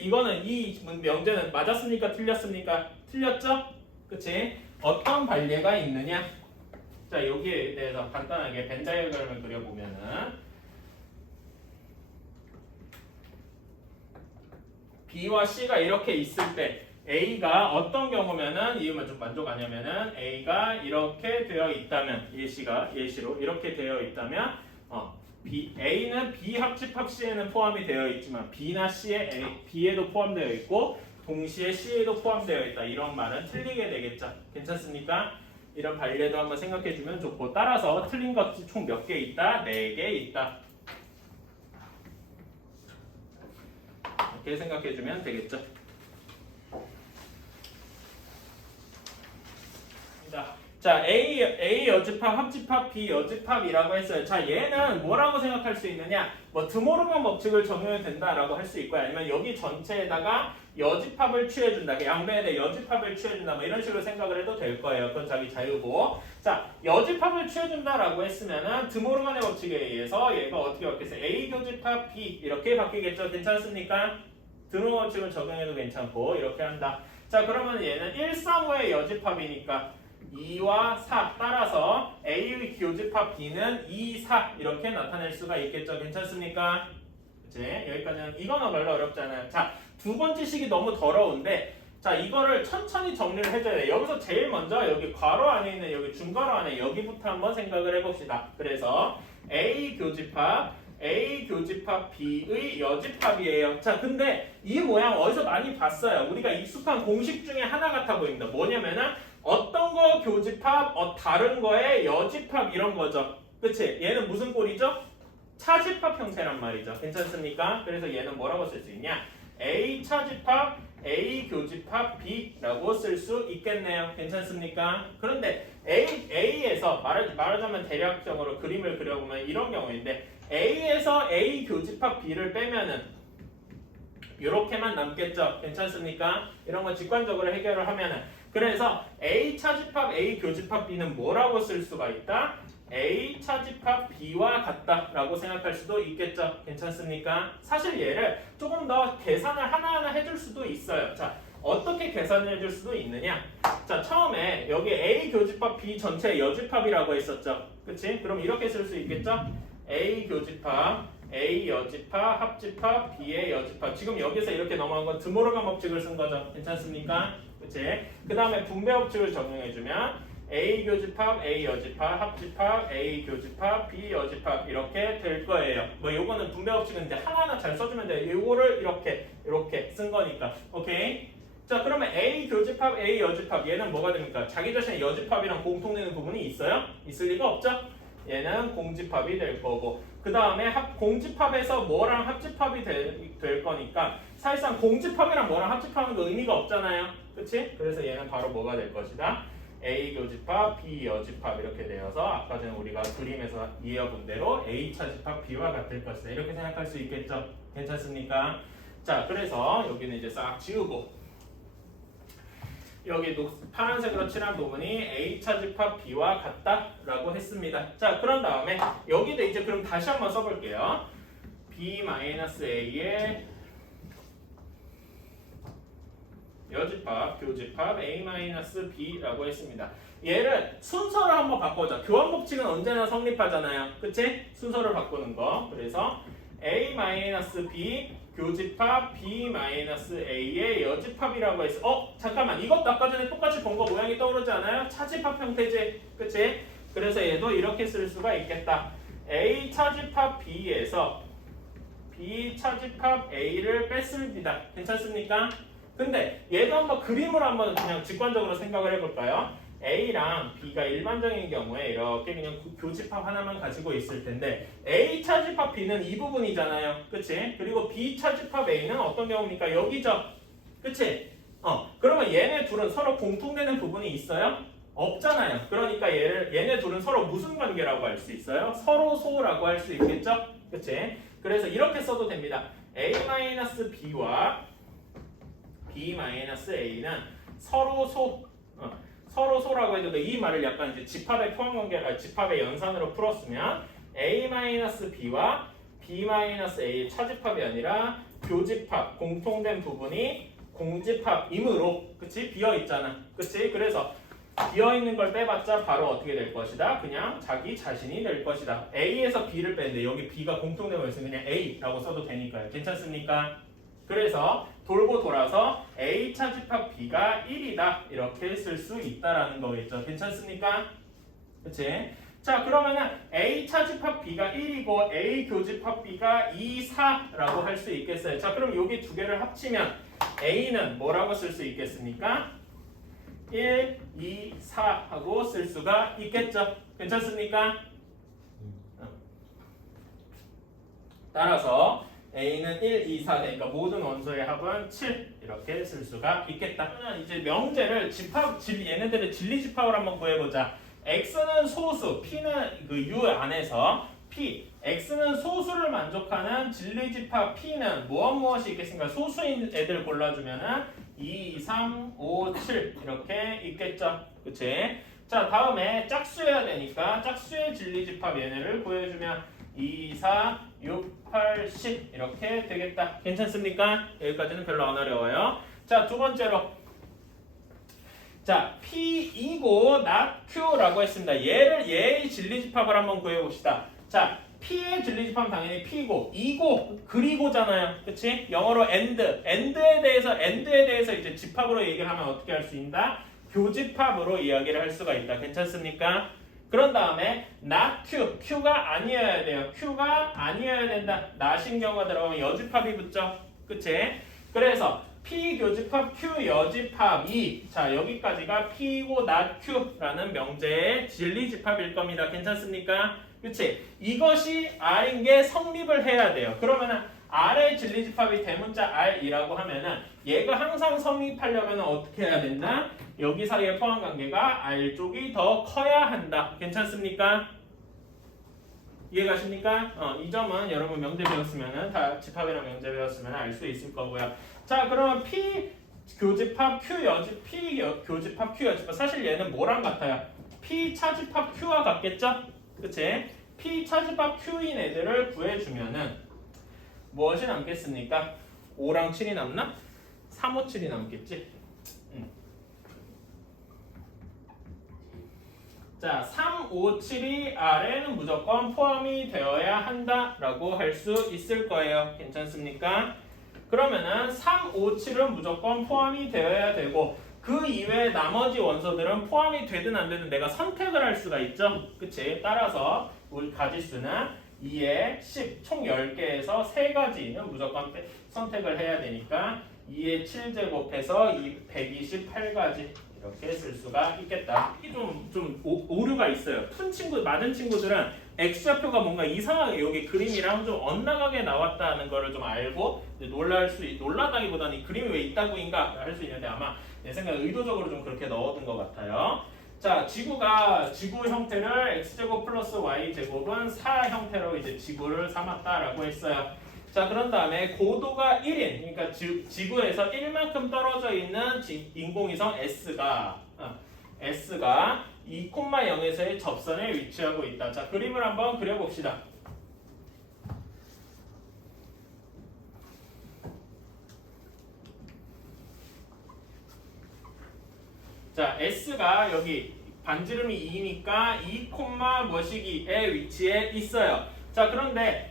이거는 이 명제는 맞았습니까? 틀렸습니까? 틀렸죠? 그치? 어떤 반례가 있느냐? 자 여기에 대해서 간단하게 벤 다이어그램을 그려보면은 B와 C가 이렇게 있을 때 A가 어떤 경우면은 이유만 좀 만족하냐면은 A가 이렇게 되어 있다면 예시로 이렇게 되어 있다면 A는 B 합집합 C에는 포함이 되어 있지만 B나 B에도 포함되어 있고 동시에 C에도 포함되어 있다. 이런 말은 틀리게 되겠죠. 괜찮습니까? 이런 반례도 한번 생각해 주면 좋고 따라서 틀린 것이 총 몇 개 있다? 4개 있다. 이렇게 생각해주면 되겠죠. 자, A 여집합, 합집합, B 여집합이라고 했어요. 자, 얘는 뭐라고 생각할 수 있느냐? 뭐 드모르간 법칙을 적용해도 된다라고 할 수 있고요. 아니면 여기 전체에다가 여집합을 취해준다. 양변에 여집합을 취해준다. 뭐 이런 식으로 생각을 해도 될 거예요. 그건 자기 자유고. 자, 여집합을 취해준다라고 했으면은 드모르간의 법칙에 의해서 얘가 어떻게 바뀌겠어요? A 교집합 B 이렇게 바뀌겠죠. 괜찮습니까? 드모르간 법칙을 적용해도 괜찮고 이렇게 한다. 자, 그러면 얘는 1, 3, 5의 여집합이니까 2와 4 따라서 A의 교집합 B는 2, 4 이렇게 나타낼 수가 있겠죠. 괜찮습니까? 그치? 여기까지는 이거는 별로 어렵지 않아요. 자, 두 번째 식이 너무 더러운데 자 이거를 천천히 정리를 해줘야 돼요. 여기서 제일 먼저 여기 괄호 안에 있는 여기 중괄호 안에 여기부터 한번 생각을 해봅시다. 그래서 A 교집합 B의 여집합이에요. 자, 근데 이 모양 어디서 많이 봤어요. 우리가 익숙한 공식 중에 하나 같아 보입니다. 뭐냐면은 어떤 거 교집합, 다른 거에 여집합 이런 거죠. 그치? 얘는 무슨 꼴이죠? 차집합 형태란 말이죠. 괜찮습니까? 그래서 얘는 뭐라고 쓸 수 있냐? A 차집합, A 교집합 B라고 쓸 수 있겠네요. 괜찮습니까? 그런데 A에서 말하자면 대략적으로 그림을 그려보면 이런 경우인데 A에서 A 교집합 B를 빼면은 이렇게만 남겠죠. 괜찮습니까? 이런 거 직관적으로 해결을 하면은 그래서 A 차집합 A 교집합 B는 뭐라고 쓸 수가 있다? A 차집합 B와 같다라고 생각할 수도 있겠죠. 괜찮습니까? 사실 얘를 조금 더 계산을 하나하나 해줄 수도 있어요. 자, 어떻게 계산을 해줄 수도 있느냐? 자, 처음에 여기 A 교집합 B 전체 여집합이라고 했었죠. 그치? 그럼 이렇게 쓸 수 있겠죠? A 교집합 A 여집합, 합집합, B의 여집합. 지금 여기서 이렇게 넘어간 건 드모르간 법칙을 쓴 거죠. 괜찮습니까? 그치? 그 다음에 분배 법칙을 적용해주면 A 교집합, A 여집합, 합집합, A 교집합, B 여집합 이렇게 될 거예요. 뭐 요거는 분배 법칙은 이제 하나하나 잘 써주면 돼요. 요거를 이렇게 쓴 거니까. 오케이? 자, 그러면 A 교집합, A 여집합 얘는 뭐가 됩니까? 자기 자신의 여집합이랑 공통되는 부분이 있어요? 있을 리가 없죠? 얘는 공집합이 될 거고 그 다음에 공집합에서 뭐랑 합집합이 될 거니까 사실상 공집합이랑 뭐랑 합집합은 의미가 없잖아요. 그치? 그래서 얘는 바로 뭐가 될 것이다? A 교집합, B 여집합 이렇게 되어서 아까 전에 우리가 그림에서 이해해본 대로 A 차집합 B와 같을 것이다. 이렇게 생각할 수 있겠죠? 괜찮습니까? 자, 그래서 여기는 이제 싹 지우고 여기 파란색으로 칠한 부분이 A차 집합 B와 같다라고 했습니다. 자, 그런 다음에 여기도 이제 그럼 다시 한번 써볼게요. B-A의 여집합, 교집합 A-B라고 했습니다. 얘를 순서를 한번 바꿔자. 교환 법칙은 언제나 성립하잖아요. 그치? 순서를 바꾸는 거. 그래서 A-B 교집합 B-A의 여집합이라고 했어. 잠깐만. 이것도 아까 전에 똑같이 본 거 모양이 떠오르지 않아요? 차집합 형태지. 그치? 그래서 얘도 이렇게 쓸 수가 있겠다. A 차집합 B에서 B 차집합 A를 뺐습니다. 괜찮습니까? 근데 얘도 한번 그림으로 한번 그냥 직관적으로 생각을 해볼까요? A랑 B가 일반적인 경우에 이렇게 그냥 교집합 하나만 가지고 있을 텐데 A 차집합 B는 이 부분이잖아요. 그치? 그리고 B 차집합 A는 어떤 경우입니까? 여기죠. 그치? 그러면 얘네 둘은 서로 공통되는 부분이 있어요? 없잖아요. 그러니까 얘네 둘은 서로 무슨 관계라고 할 수 있어요? 서로 소라고 할 수 있겠죠? 그치? 그래서 이렇게 써도 됩니다. A-B와 B-A는 서로 소라고 해도 이 말을 약간 이제 집합의 포함관계, 집합의 연산으로 풀었으면 A-B와 B-A의 차집합이 아니라 교집합, 공통된 부분이 공집합이므로, 그치? 비어있잖아. 그치? 그래서 비어있는 걸 빼봤자 바로 어떻게 될 것이다? 그냥 자기 자신이 될 것이다. A에서 B를 빼는데 여기 B가 공통된 거였으면 그냥 A라고 써도 되니까요. 괜찮습니까? 그래서 돌고 돌아서 A 차집합 B가 1이다. 이렇게 쓸 수 있다라는 거겠죠. 괜찮습니까? 그치? 자, 그러면은 A 차집합 B가 1이고 A 교집합 B가 2, 4라고 할 수 있겠어요. 자, 그럼 여기 두 개를 합치면 A는 뭐라고 쓸 수 있겠습니까? 1, 2, 4 하고 쓸 수가 있겠죠. 괜찮습니까? 따라서 A는 1, 2, 4 되니까 모든 원소의 합은 7 이렇게 쓸 수가 있겠다. 그러면 이제 명제를 얘네들의 진리집합을 한번 구해보자. X는 소수, P는 그 U 안에서 P, X는 소수를 만족하는 진리집합 P는 무엇이 있겠습니까? 소수인 애들 골라주면은 2, 3, 5, 7 이렇게 있겠죠. 그치? 자, 다음에 짝수해야 되니까 짝수의 진리집합 얘네를 구해주면 2, 4, 6, 8, 10 이렇게 되겠다. 괜찮습니까? 여기까지는 별로 안 어려워요. 자, 두 번째로 자, P이고 not Q라고 했습니다. 얘의 진리집합을 한번 구해봅시다. 자, P의 진리집합은 당연히 P고, 이고, 그리고잖아요. 그치? 영어로 end에 대해서 이제 집합으로 얘기를 하면 어떻게 할 수 있다? 교집합으로 이야기를 할 수가 있다. 괜찮습니까? 그런 다음에 not Q, Q가 아니어야 돼요. Q가 아니어야 된다. not인 경우가 들어가면 여집합이 붙죠. 그치? 그래서 P 교집합 Q 여집합이 자 여기까지가 P고 not Q라는 명제의 진리집합일 겁니다. 괜찮습니까? 그치? 이것이 R인 게 성립을 해야 돼요. 그러면은 R의 진리집합이 대문자 R이라고 하면은 얘가 항상 성립하려면 어떻게 해야 된다? 여기 사이의 포함관계가 R 쪽이 더 커야 한다. 괜찮습니까? 이해가십니까? 이 점은 여러분 명제 배웠으면은 다 집합이랑 명제 배웠으면 알 수 있을 거고요. 자, 그러면 P 교집합 Q 교집합 Q 여집합 사실 얘는 뭐랑 같아요? P 차집합 Q와 같겠죠? 그치? P 차집합 Q인 애들을 구해주면은 무엇이 남겠습니까? 5랑 7이 남나? 3, 5, 7이 남겠지? 자, 3, 5, 7이 R에는 무조건 포함이 되어야 한다라고 할 수 있을 거예요. 괜찮습니까? 그러면은 3, 5, 7은 무조건 포함이 되어야 되고 그 이외에 나머지 원소들은 포함이 되든 안 되든 내가 선택을 할 수가 있죠. 그치? 따라서 우리 가지수는 2에 10, 총 10개에서 3가지는 무조건 선택을 해야 되니까 2에 7제곱해서 128가지 이렇게 쓸 수가 있겠다. 이게 좀 오류가 있어요. 맞은 친구들은 X좌표가 뭔가 이상하게 여기 그림이랑 좀 엇나가게 나왔다는 거를 좀 알고 놀라다기보다는 이 그림이 왜 있다고인가 할 수 있는데 아마 내 생각에 의도적으로 좀 그렇게 넣어둔 것 같아요. 자, 지구 형태를 X제곱 플러스 Y제곱은 4 형태로 이제 지구를 삼았다라고 했어요. 자, 그런 다음에 고도가 1인, 그러니까 지구에서 1만큼 떨어져 있는 인공위성 S가 2,0에서의 접선에 위치하고 있다. 자, 그림을 한번 그려봅시다. 자, S가 여기 반지름이 2니까 2, 뭐시기의 위치에 있어요. 자, 그런데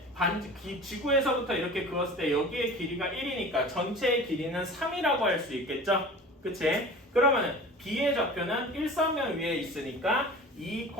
지구에서부터 이렇게 그었을 때 여기의 길이가 1이니까 전체의 길이는 3이라고 할 수 있겠죠? 그치? 그러면은 B의 좌표는 일선면 위에 있으니까 2,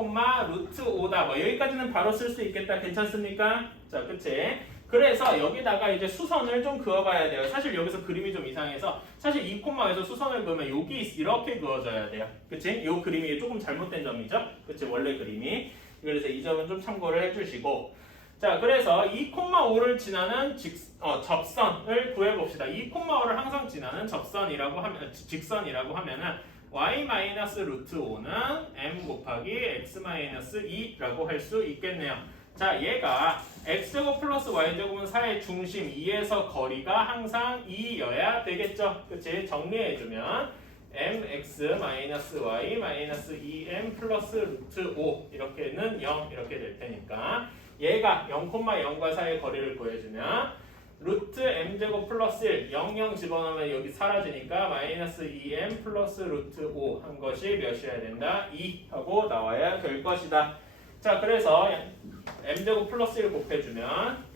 루트 5다. 뭐 여기까지는 바로 쓸 수 있겠다. 괜찮습니까? 자, 그치? 그래서 여기다가 이제 수선을 좀 그어봐야 돼요. 사실 여기서 그림이 좀 이상해서 사실 2,에서 수선을 그으면 여기 이렇게 그어져야 돼요. 그치? 요 그림이 조금 잘못된 점이죠? 그치? 원래 그림이. 그래서 이 점은 좀 참고를 해주시고, 자, 그래서 2,5를 지나는 접선을 구해봅시다. 2,5를 항상 지나는 직선이라고 하면은 y-루트 5는 m 곱하기 x-2라고 할 수 있겠네요. 자, 얘가 x제곱 플러스 y제곱은 4의 중심 2에서 거리가 항상 2여야 되겠죠. 그치? 정리해주면 mx-y-2m 플러스 루트 5 이렇게는 0 이렇게 될 테니까 얘가 0,0과 4의 거리를 구해주면 루트 m제곱 플러스 1 0 집어넣으면 여기 사라지니까 마이너스 2m 플러스 루트 5 한 것이 몇이어야 된다? 2 하고 나와야 될 것이다. 자, 그래서 m제곱 플러스 1 곱해주면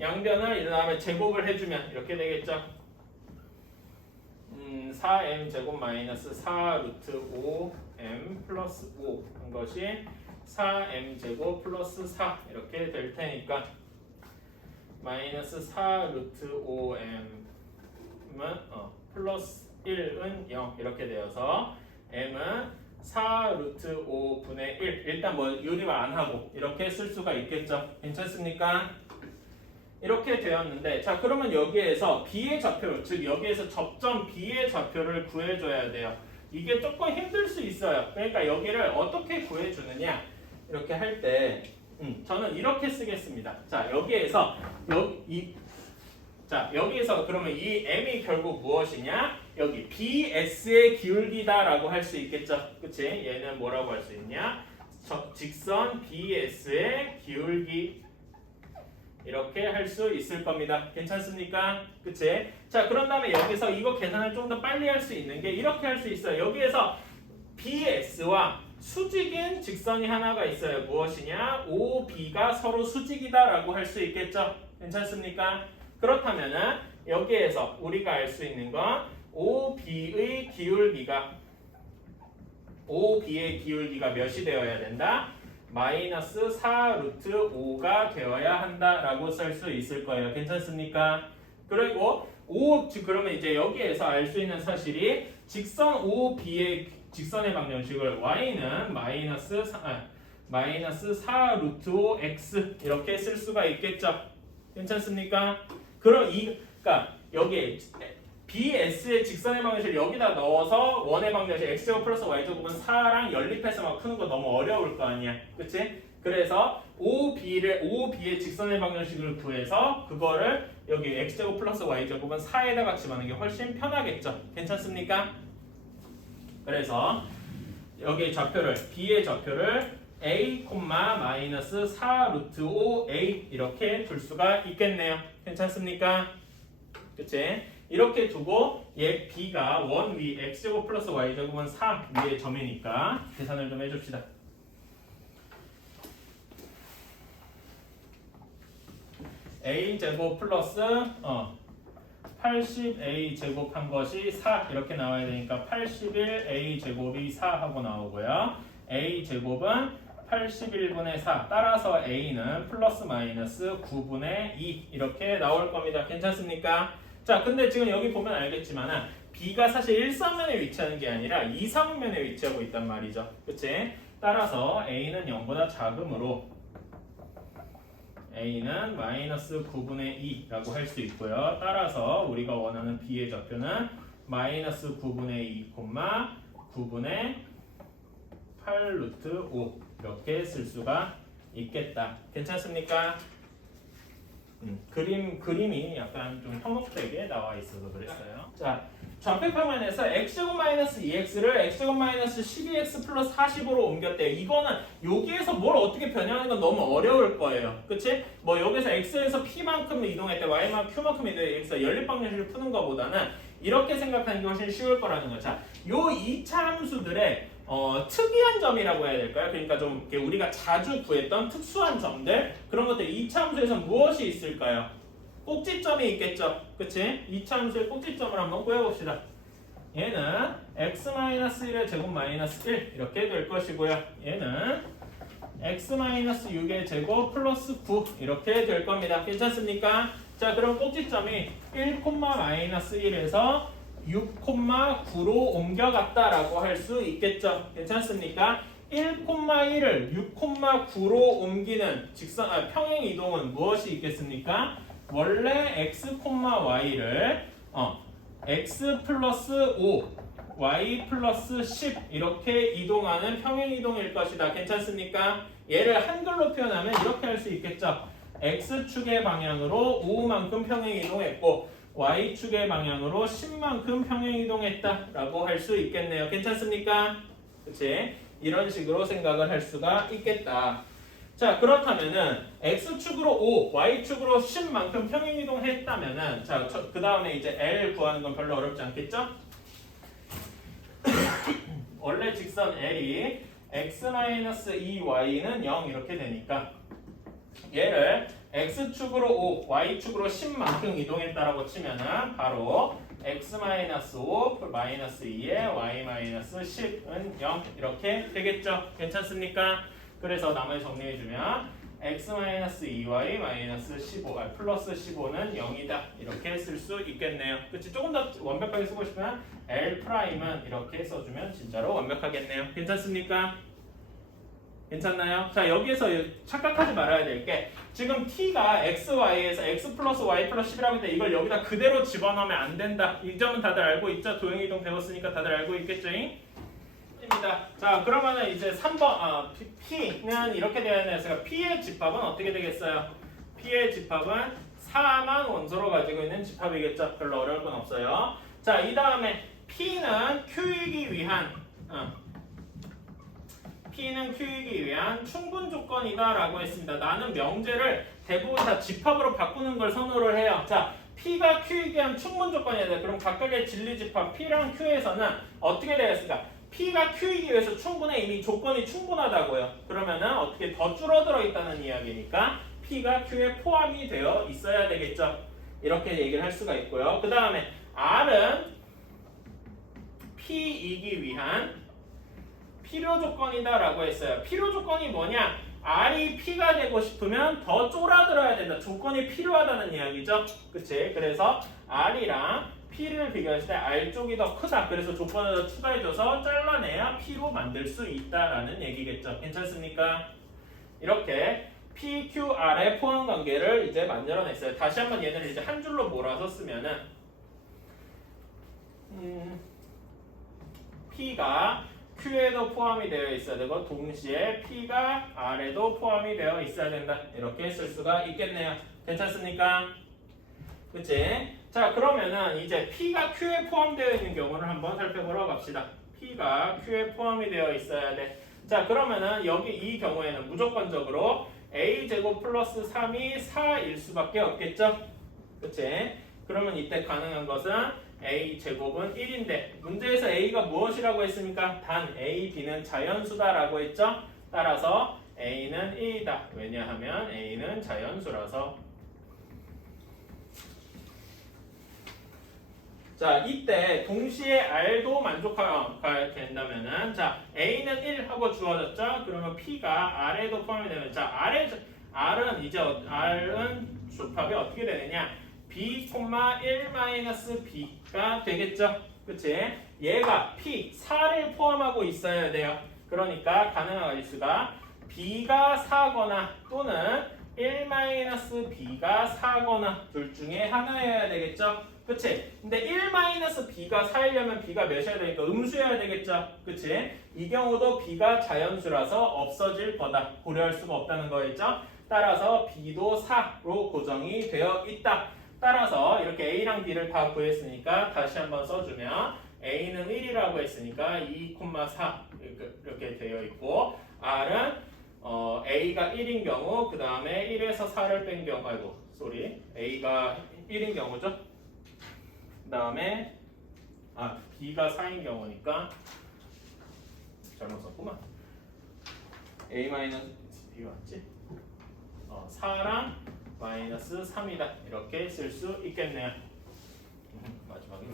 양변을 이 다음에 제곱을 해주면 이렇게 되겠죠. 4m 제곱 마이너스 4 루트 5m 플러스 5 한 것이 4m 제곱 플러스 4 이렇게 될 테니까 마이너스 4 루트 5m은 플러스 1은 0 이렇게 되어서 m은 4 루트 5분의 1 일단 뭐 요리만 안 하고 이렇게 쓸 수가 있겠죠. 괜찮습니까? 이렇게 되었는데, 자, 그러면 여기에서 B의 좌표, 즉 여기에서 접점 B의 좌표를 구해줘야 돼요. 이게 조금 힘들 수 있어요. 그러니까 여기를 어떻게 구해주느냐 이렇게 할 때 저는 이렇게 쓰겠습니다. 자, 여기에서 여기에서 그러면 이 M이 결국 무엇이냐? 여기 BS의 기울기다라고 할 수 있겠죠. 그치? 얘는 뭐라고 할 수 있냐? 직선 BS의 기울기 이렇게 할 수 있을 겁니다. 괜찮습니까? 그치? 자, 그런 다음에 여기서 이거 계산을 좀 더 빨리 할 수 있는 게 이렇게 할 수 있어요. 여기에서 BS와 수직인 직선이 하나가 있어요. 무엇이냐? OB가 서로 수직이다라고 할 수 있겠죠? 괜찮습니까? 그렇다면은 여기에서 우리가 알 수 있는 건 OB의 기울기가 몇이 되어야 된다? 마이너스 4 루트 5가 되어야 한다라고 쓸 수 있을 거예요. 괜찮습니까? 그리고 그러면 이제 여기에서 알 수 있는 사실이 직선 OB의 직선의 방정식을 y는 마이너스 4 루트 5x 이렇게 쓸 수가 있겠죠. 괜찮습니까? 그러니까 여기 BS의 직선의 방정식을 여기다 넣어서 원의 방정식 x제곱 플러스 y제곱은 4랑 연립해서 막 푸는 거 너무 어려울 거 아니야. 그치? 그래서 OB의 직선의 방정식을 구해서 그거를 여기 x제곱 플러스 y제곱은 4에다가 집어넣는 게 훨씬 편하겠죠. 괜찮습니까? 그래서 여기 좌표를 B의 좌표를 a, 마이너스 4 루트 5a 이렇게 둘 수가 있겠네요. 괜찮습니까? 그치? 이렇게 두고 얘 B가 원 위 x제곱 플러스 y제곱은 4 위의 점이니까 계산을 좀 해줍시다. a제곱 플러스 80a 제곱한 것이 4 이렇게 나와야 되니까 81a 제곱이 4 하고 나오고요. a 제곱은 81분의 4 따라서 a는 플러스 마이너스 9분의 2 이렇게 나올 겁니다. 괜찮습니까? 자, 근데 지금 여기 보면 알겠지만 B가 사실 일선면에 위치하는 게 아니라 이상면에 위치하고 있단 말이죠. 그치? 따라서 A는 0보다 작으므로 A는 마이너스 9분의 2라고 할 수 있고요. 따라서 우리가 원하는 B의 좌표는 마이너스 9분의 2, 9분의 8 루트 5 이렇게 쓸 수가 있겠다. 괜찮습니까? 그림이 약간 좀 현혹되게 나와 있어서 그랬어요. 자, 좌표 평면에서 x제곱 마이너스 2x를 x제곱 마이너스 12x 플러스 40으로 옮겼대요. 이거는 여기에서 뭘 어떻게 변형하는 건 너무 어려울 거예요. 그치? 뭐 여기서 x에서 p만큼 이동했대, y만 q만큼 이동했어. 연립방정식을 푸는 것보다는 이렇게 생각하는 게 훨씬 쉬울 거라는 거죠. 자, 요 2차 함수들의 특이한 점이라고 해야 될까요? 그러니까 좀 우리가 자주 구했던 특수한 점들, 그런 것들 2차 함수에서 무엇이 있을까요? 꼭지점이 있겠죠. 그치? 2차 함수의 꼭지점을 한번 구해봅시다. 얘는 x-1의 제곱 마이너스 1 이렇게 될 것이고요. 얘는 x-6의 제곱 플러스 9 이렇게 될 겁니다. 괜찮습니까? 자, 그럼 꼭지점이 1,-1에서 6,9로 옮겨갔다라고 할 수 있겠죠. 괜찮습니까? 1,1을 6,9로 옮기는 평행 이동은 무엇이 있겠습니까? 원래 x, y를 x 플러스 5, y 플러스 10 이렇게 이동하는 평행 이동일 것이다. 괜찮습니까? 얘를 한글로 표현하면 이렇게 할 수 있겠죠. x축의 방향으로 5만큼 평행 이동했고 y축의 방향으로 10만큼 평행 이동했다라고 할 수 있겠네요. 괜찮습니까? 그치? 이런 식으로 생각을 할 수가 있겠다. 자, 그렇다면은 x축으로 5, y축으로 10만큼 평행 이동했다면은 자, 그 다음에 이제 L 구하는 건 별로 어렵지 않겠죠? 원래 직선 L이 x-2y는 0 이렇게 되니까 얘를 x축으로 5, y축으로 10만큼 이동했다라고 치면은 바로 x-5 -2에 y-10은 0 이렇게 되겠죠. 괜찮습니까? 그래서 나머지 정리해주면 x-2y -15 플러스 15는 0이다 이렇게 쓸 수 있겠네요. 그치? 조금 더 완벽하게 쓰고 싶으면 L'은 이렇게 써주면 진짜로 완벽하겠네요. 괜찮습니까? 괜찮나요? 자, 여기에서 착각하지 말아야 될 게 지금 t가 xy에서 x 플러스 y 플러스 10이라고 했는데 이걸 여기다 그대로 집어넣으면 안 된다. 이 점은 다들 알고 있죠? 도형이동 배웠으니까 다들 알고 있겠죠? 입니다. 자, 그러면은 이제 3번 P는 이렇게 되어 있는 P의 집합은 어떻게 되겠어요? P의 집합은 4만 원소로 가지고 있는 집합이겠죠. 별로 어려울 건 없어요. 자, 이 다음에 P는 Q이기 위한 충분 조건이다 라고 했습니다. 나는 명제를 대부분 다 집합으로 바꾸는 걸 선호를 해요. 자, P가 Q이기 위한 충분 조건이야 돼. 그럼 각각의 진리 집합 P랑 Q에서는 어떻게 되겠습니까? P가 Q이기 위해서 충분해. 이미 조건이 충분하다고요. 그러면은 어떻게 더 줄어들어 있다는 이야기니까 P가 Q에 포함이 되어 있어야 되겠죠. 이렇게 얘기를 할 수가 있고요. 그 다음에 R은 P이기 위한 필요 조건이다 라고 했어요. 필요 조건이 뭐냐? R이 P가 되고 싶으면 더 쫄아들어야 된다. 조건이 필요하다는 이야기죠. 그치? 그래서 R이랑 P를 비교했을 때 R 쪽이 더 크다. 그래서 조건을 더 추가해줘서 잘라내야 P로 만들 수 있다라는 얘기겠죠. 괜찮습니까? 이렇게 P, Q, R의 포함 관계를 이제 만들어냈어요. 다시 한번 얘네를 이제 한 줄로 몰아서 쓰면은 P가 Q에도 포함이 되어 있어야 되고 동시에 P가 R에도 포함이 되어 있어야 된다. 이렇게 쓸 수가 있겠네요. 괜찮습니까? 그치? 자, 그러면은 이제 P가 Q에 포함되어 있는 경우를 한번 살펴보러 갑시다. P가 Q에 포함이 되어 있어야 돼. 자, 그러면은 여기 이 경우에는 무조건적으로 A제곱 플러스 3이 4일 수밖에 없겠죠? 그치? 그러면 이때 가능한 것은 A제곱은 1인데 문제에서 A가 무엇이라고 했습니까? 단 A, B는 자연수다라고 했죠? 따라서 A는 1이다. 왜냐하면 A는 자연수라서. 자, 이때 동시에 R도 만족해야 된다면은 자, A는 1 하고 주어졌죠? 그러면 P가 R에도 포함이 되면 자, R은 이제 R은 조합이 어떻게 되느냐? B, 1-B가 되겠죠? 그치? 얘가 P, 4를 포함하고 있어야 돼요. 그러니까 가능한 가지수가 B가 4거나 또는 1-B가 4거나 둘 중에 하나여야 되겠죠? 그치? 근데 1-b가 4이려면 b가 몇이어야 되니까 음수여야 되겠죠? 그치? 이 경우도 b가 자연수라서 없어질 거다. 고려할 수가 없다는 거겠죠? 따라서 b도 4로 고정이 되어 있다. 따라서 이렇게 a랑 b를 다 구했으니까 다시 한번 써주면 a는 1이라고 했으니까 2,4 이렇게 되어 있고 r은 a가 1인 경우 그 다음에 1에서 4를 뺀 경우 a가 1인 경우죠. 그 다음에 b가 4인 경우니까 잘못 썼구만. a b가 맞지? 4랑 마이너스 3이다. 이렇게 쓸 수 있겠네요. 마지막에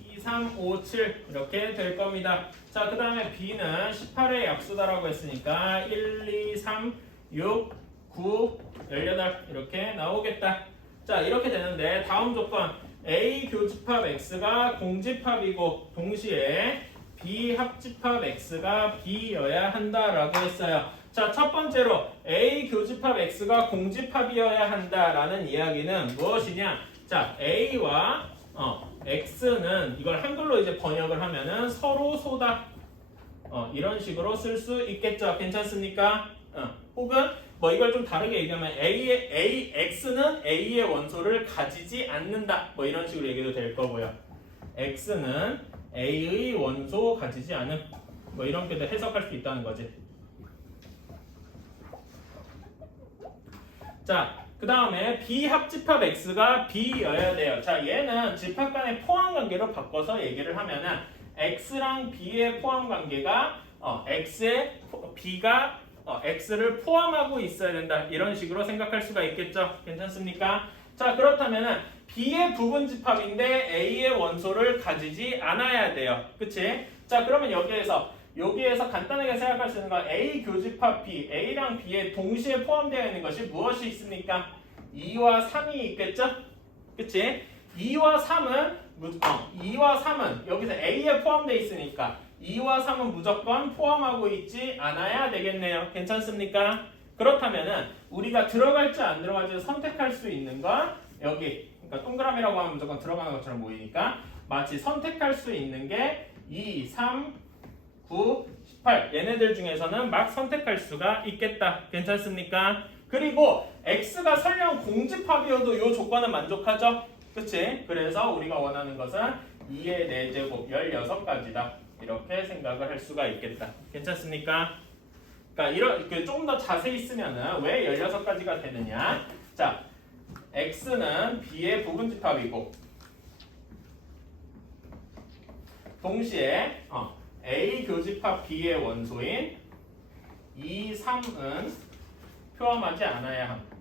2, 3, 5, 7 이렇게 될 겁니다. 자, 그 다음에 b는 18의 약수다라고 했으니까 1, 2, 3, 6, 9, 18 이렇게 나오겠다. 자, 이렇게 되는데 다음 조건 a 교집합 x가 공집합이고 동시에 b 합집합 x가 b여야 한다라고 했어요. 자, 첫 번째로 a 교집합 x가 공집합이어야 한다라는 이야기는 무엇이냐? 자, a와 x는 이걸 한글로 이제 번역을 하면은 서로 소다. 이런 식으로 쓸 수 있겠죠. 괜찮습니까? 혹은 뭐 이걸 좀 다르게 얘기하면 x는 a의 원소를 가지지 않는다. 뭐 이런 식으로 얘기도 될 거고요. x는 a의 원소 가지지 않음. 뭐 이렇게도 해석할 수 있다는 거지. 자, 그 다음에 b 합집합 x가 b여야 돼요. 자, 얘는 집합 간의 포함 관계로 바꿔서 얘기를 하면은 x랑 b의 포함 관계가 b가 x를 포함하고 있어야 된다. 이런 식으로 생각할 수가 있겠죠. 괜찮습니까? 자, 그렇다면은 b의 부분 집합인데 a의 원소를 가지지 않아야 돼요. 그치? 자, 그러면 여기에서 간단하게 생각할 수 있는 건 a 교집합 b, a랑 b에 동시에 포함되어 있는 것이 무엇이 있습니까? 2와 3이 있겠죠? 그치? 2와 3은 여기서 a에 포함되어 있으니까 2와 3은 무조건 포함하고 있지 않아야 되겠네요. 괜찮습니까? 그렇다면은 우리가 들어갈지 안 들어갈지 선택할 수 있는 건 여기, 그러니까 동그라미라고 하면 무조건 들어가는 것처럼 보이니까 마치 선택할 수 있는 게 2, 3, 9, 18 얘네들 중에서는 막 선택할 수가 있겠다. 괜찮습니까? 그리고 x가 설령 공집합이어도 이 조건은 만족하죠? 그치? 그래서 우리가 원하는 것은 2의 4제곱 16가지다. 이렇게 생각을 할 수가 있겠다. 괜찮습니까? 그러니까 조금 더 자세히 쓰면은 왜 16가지가 되느냐? 자, x는 b의 부분집합이고 동시에 a 교집합 b의 원소인 2, 3은 포함하지 않아야 함.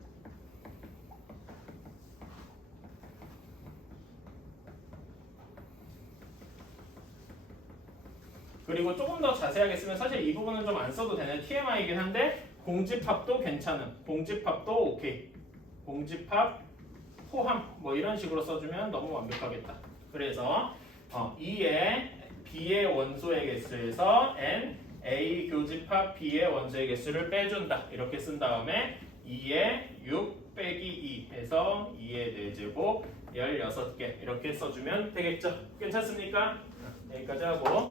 그리고 조금 더 자세하게 쓰면 사실 이 부분은 좀 안 써도 되는 TMI이긴 한데 공집합도 괜찮은, 공집합도 오케이, 공집합 포함 뭐 이런 식으로 써주면 너무 완벽하겠다. 그래서 2의 b의 원소의 개수에서 n a 교집합 b의 원소의 개수를 빼준다. 이렇게 쓴 다음에 2의 6 빼기 2 해서 2의 4제곱 16개 이렇게 써주면 되겠죠. 괜찮습니까? 여기까지 하고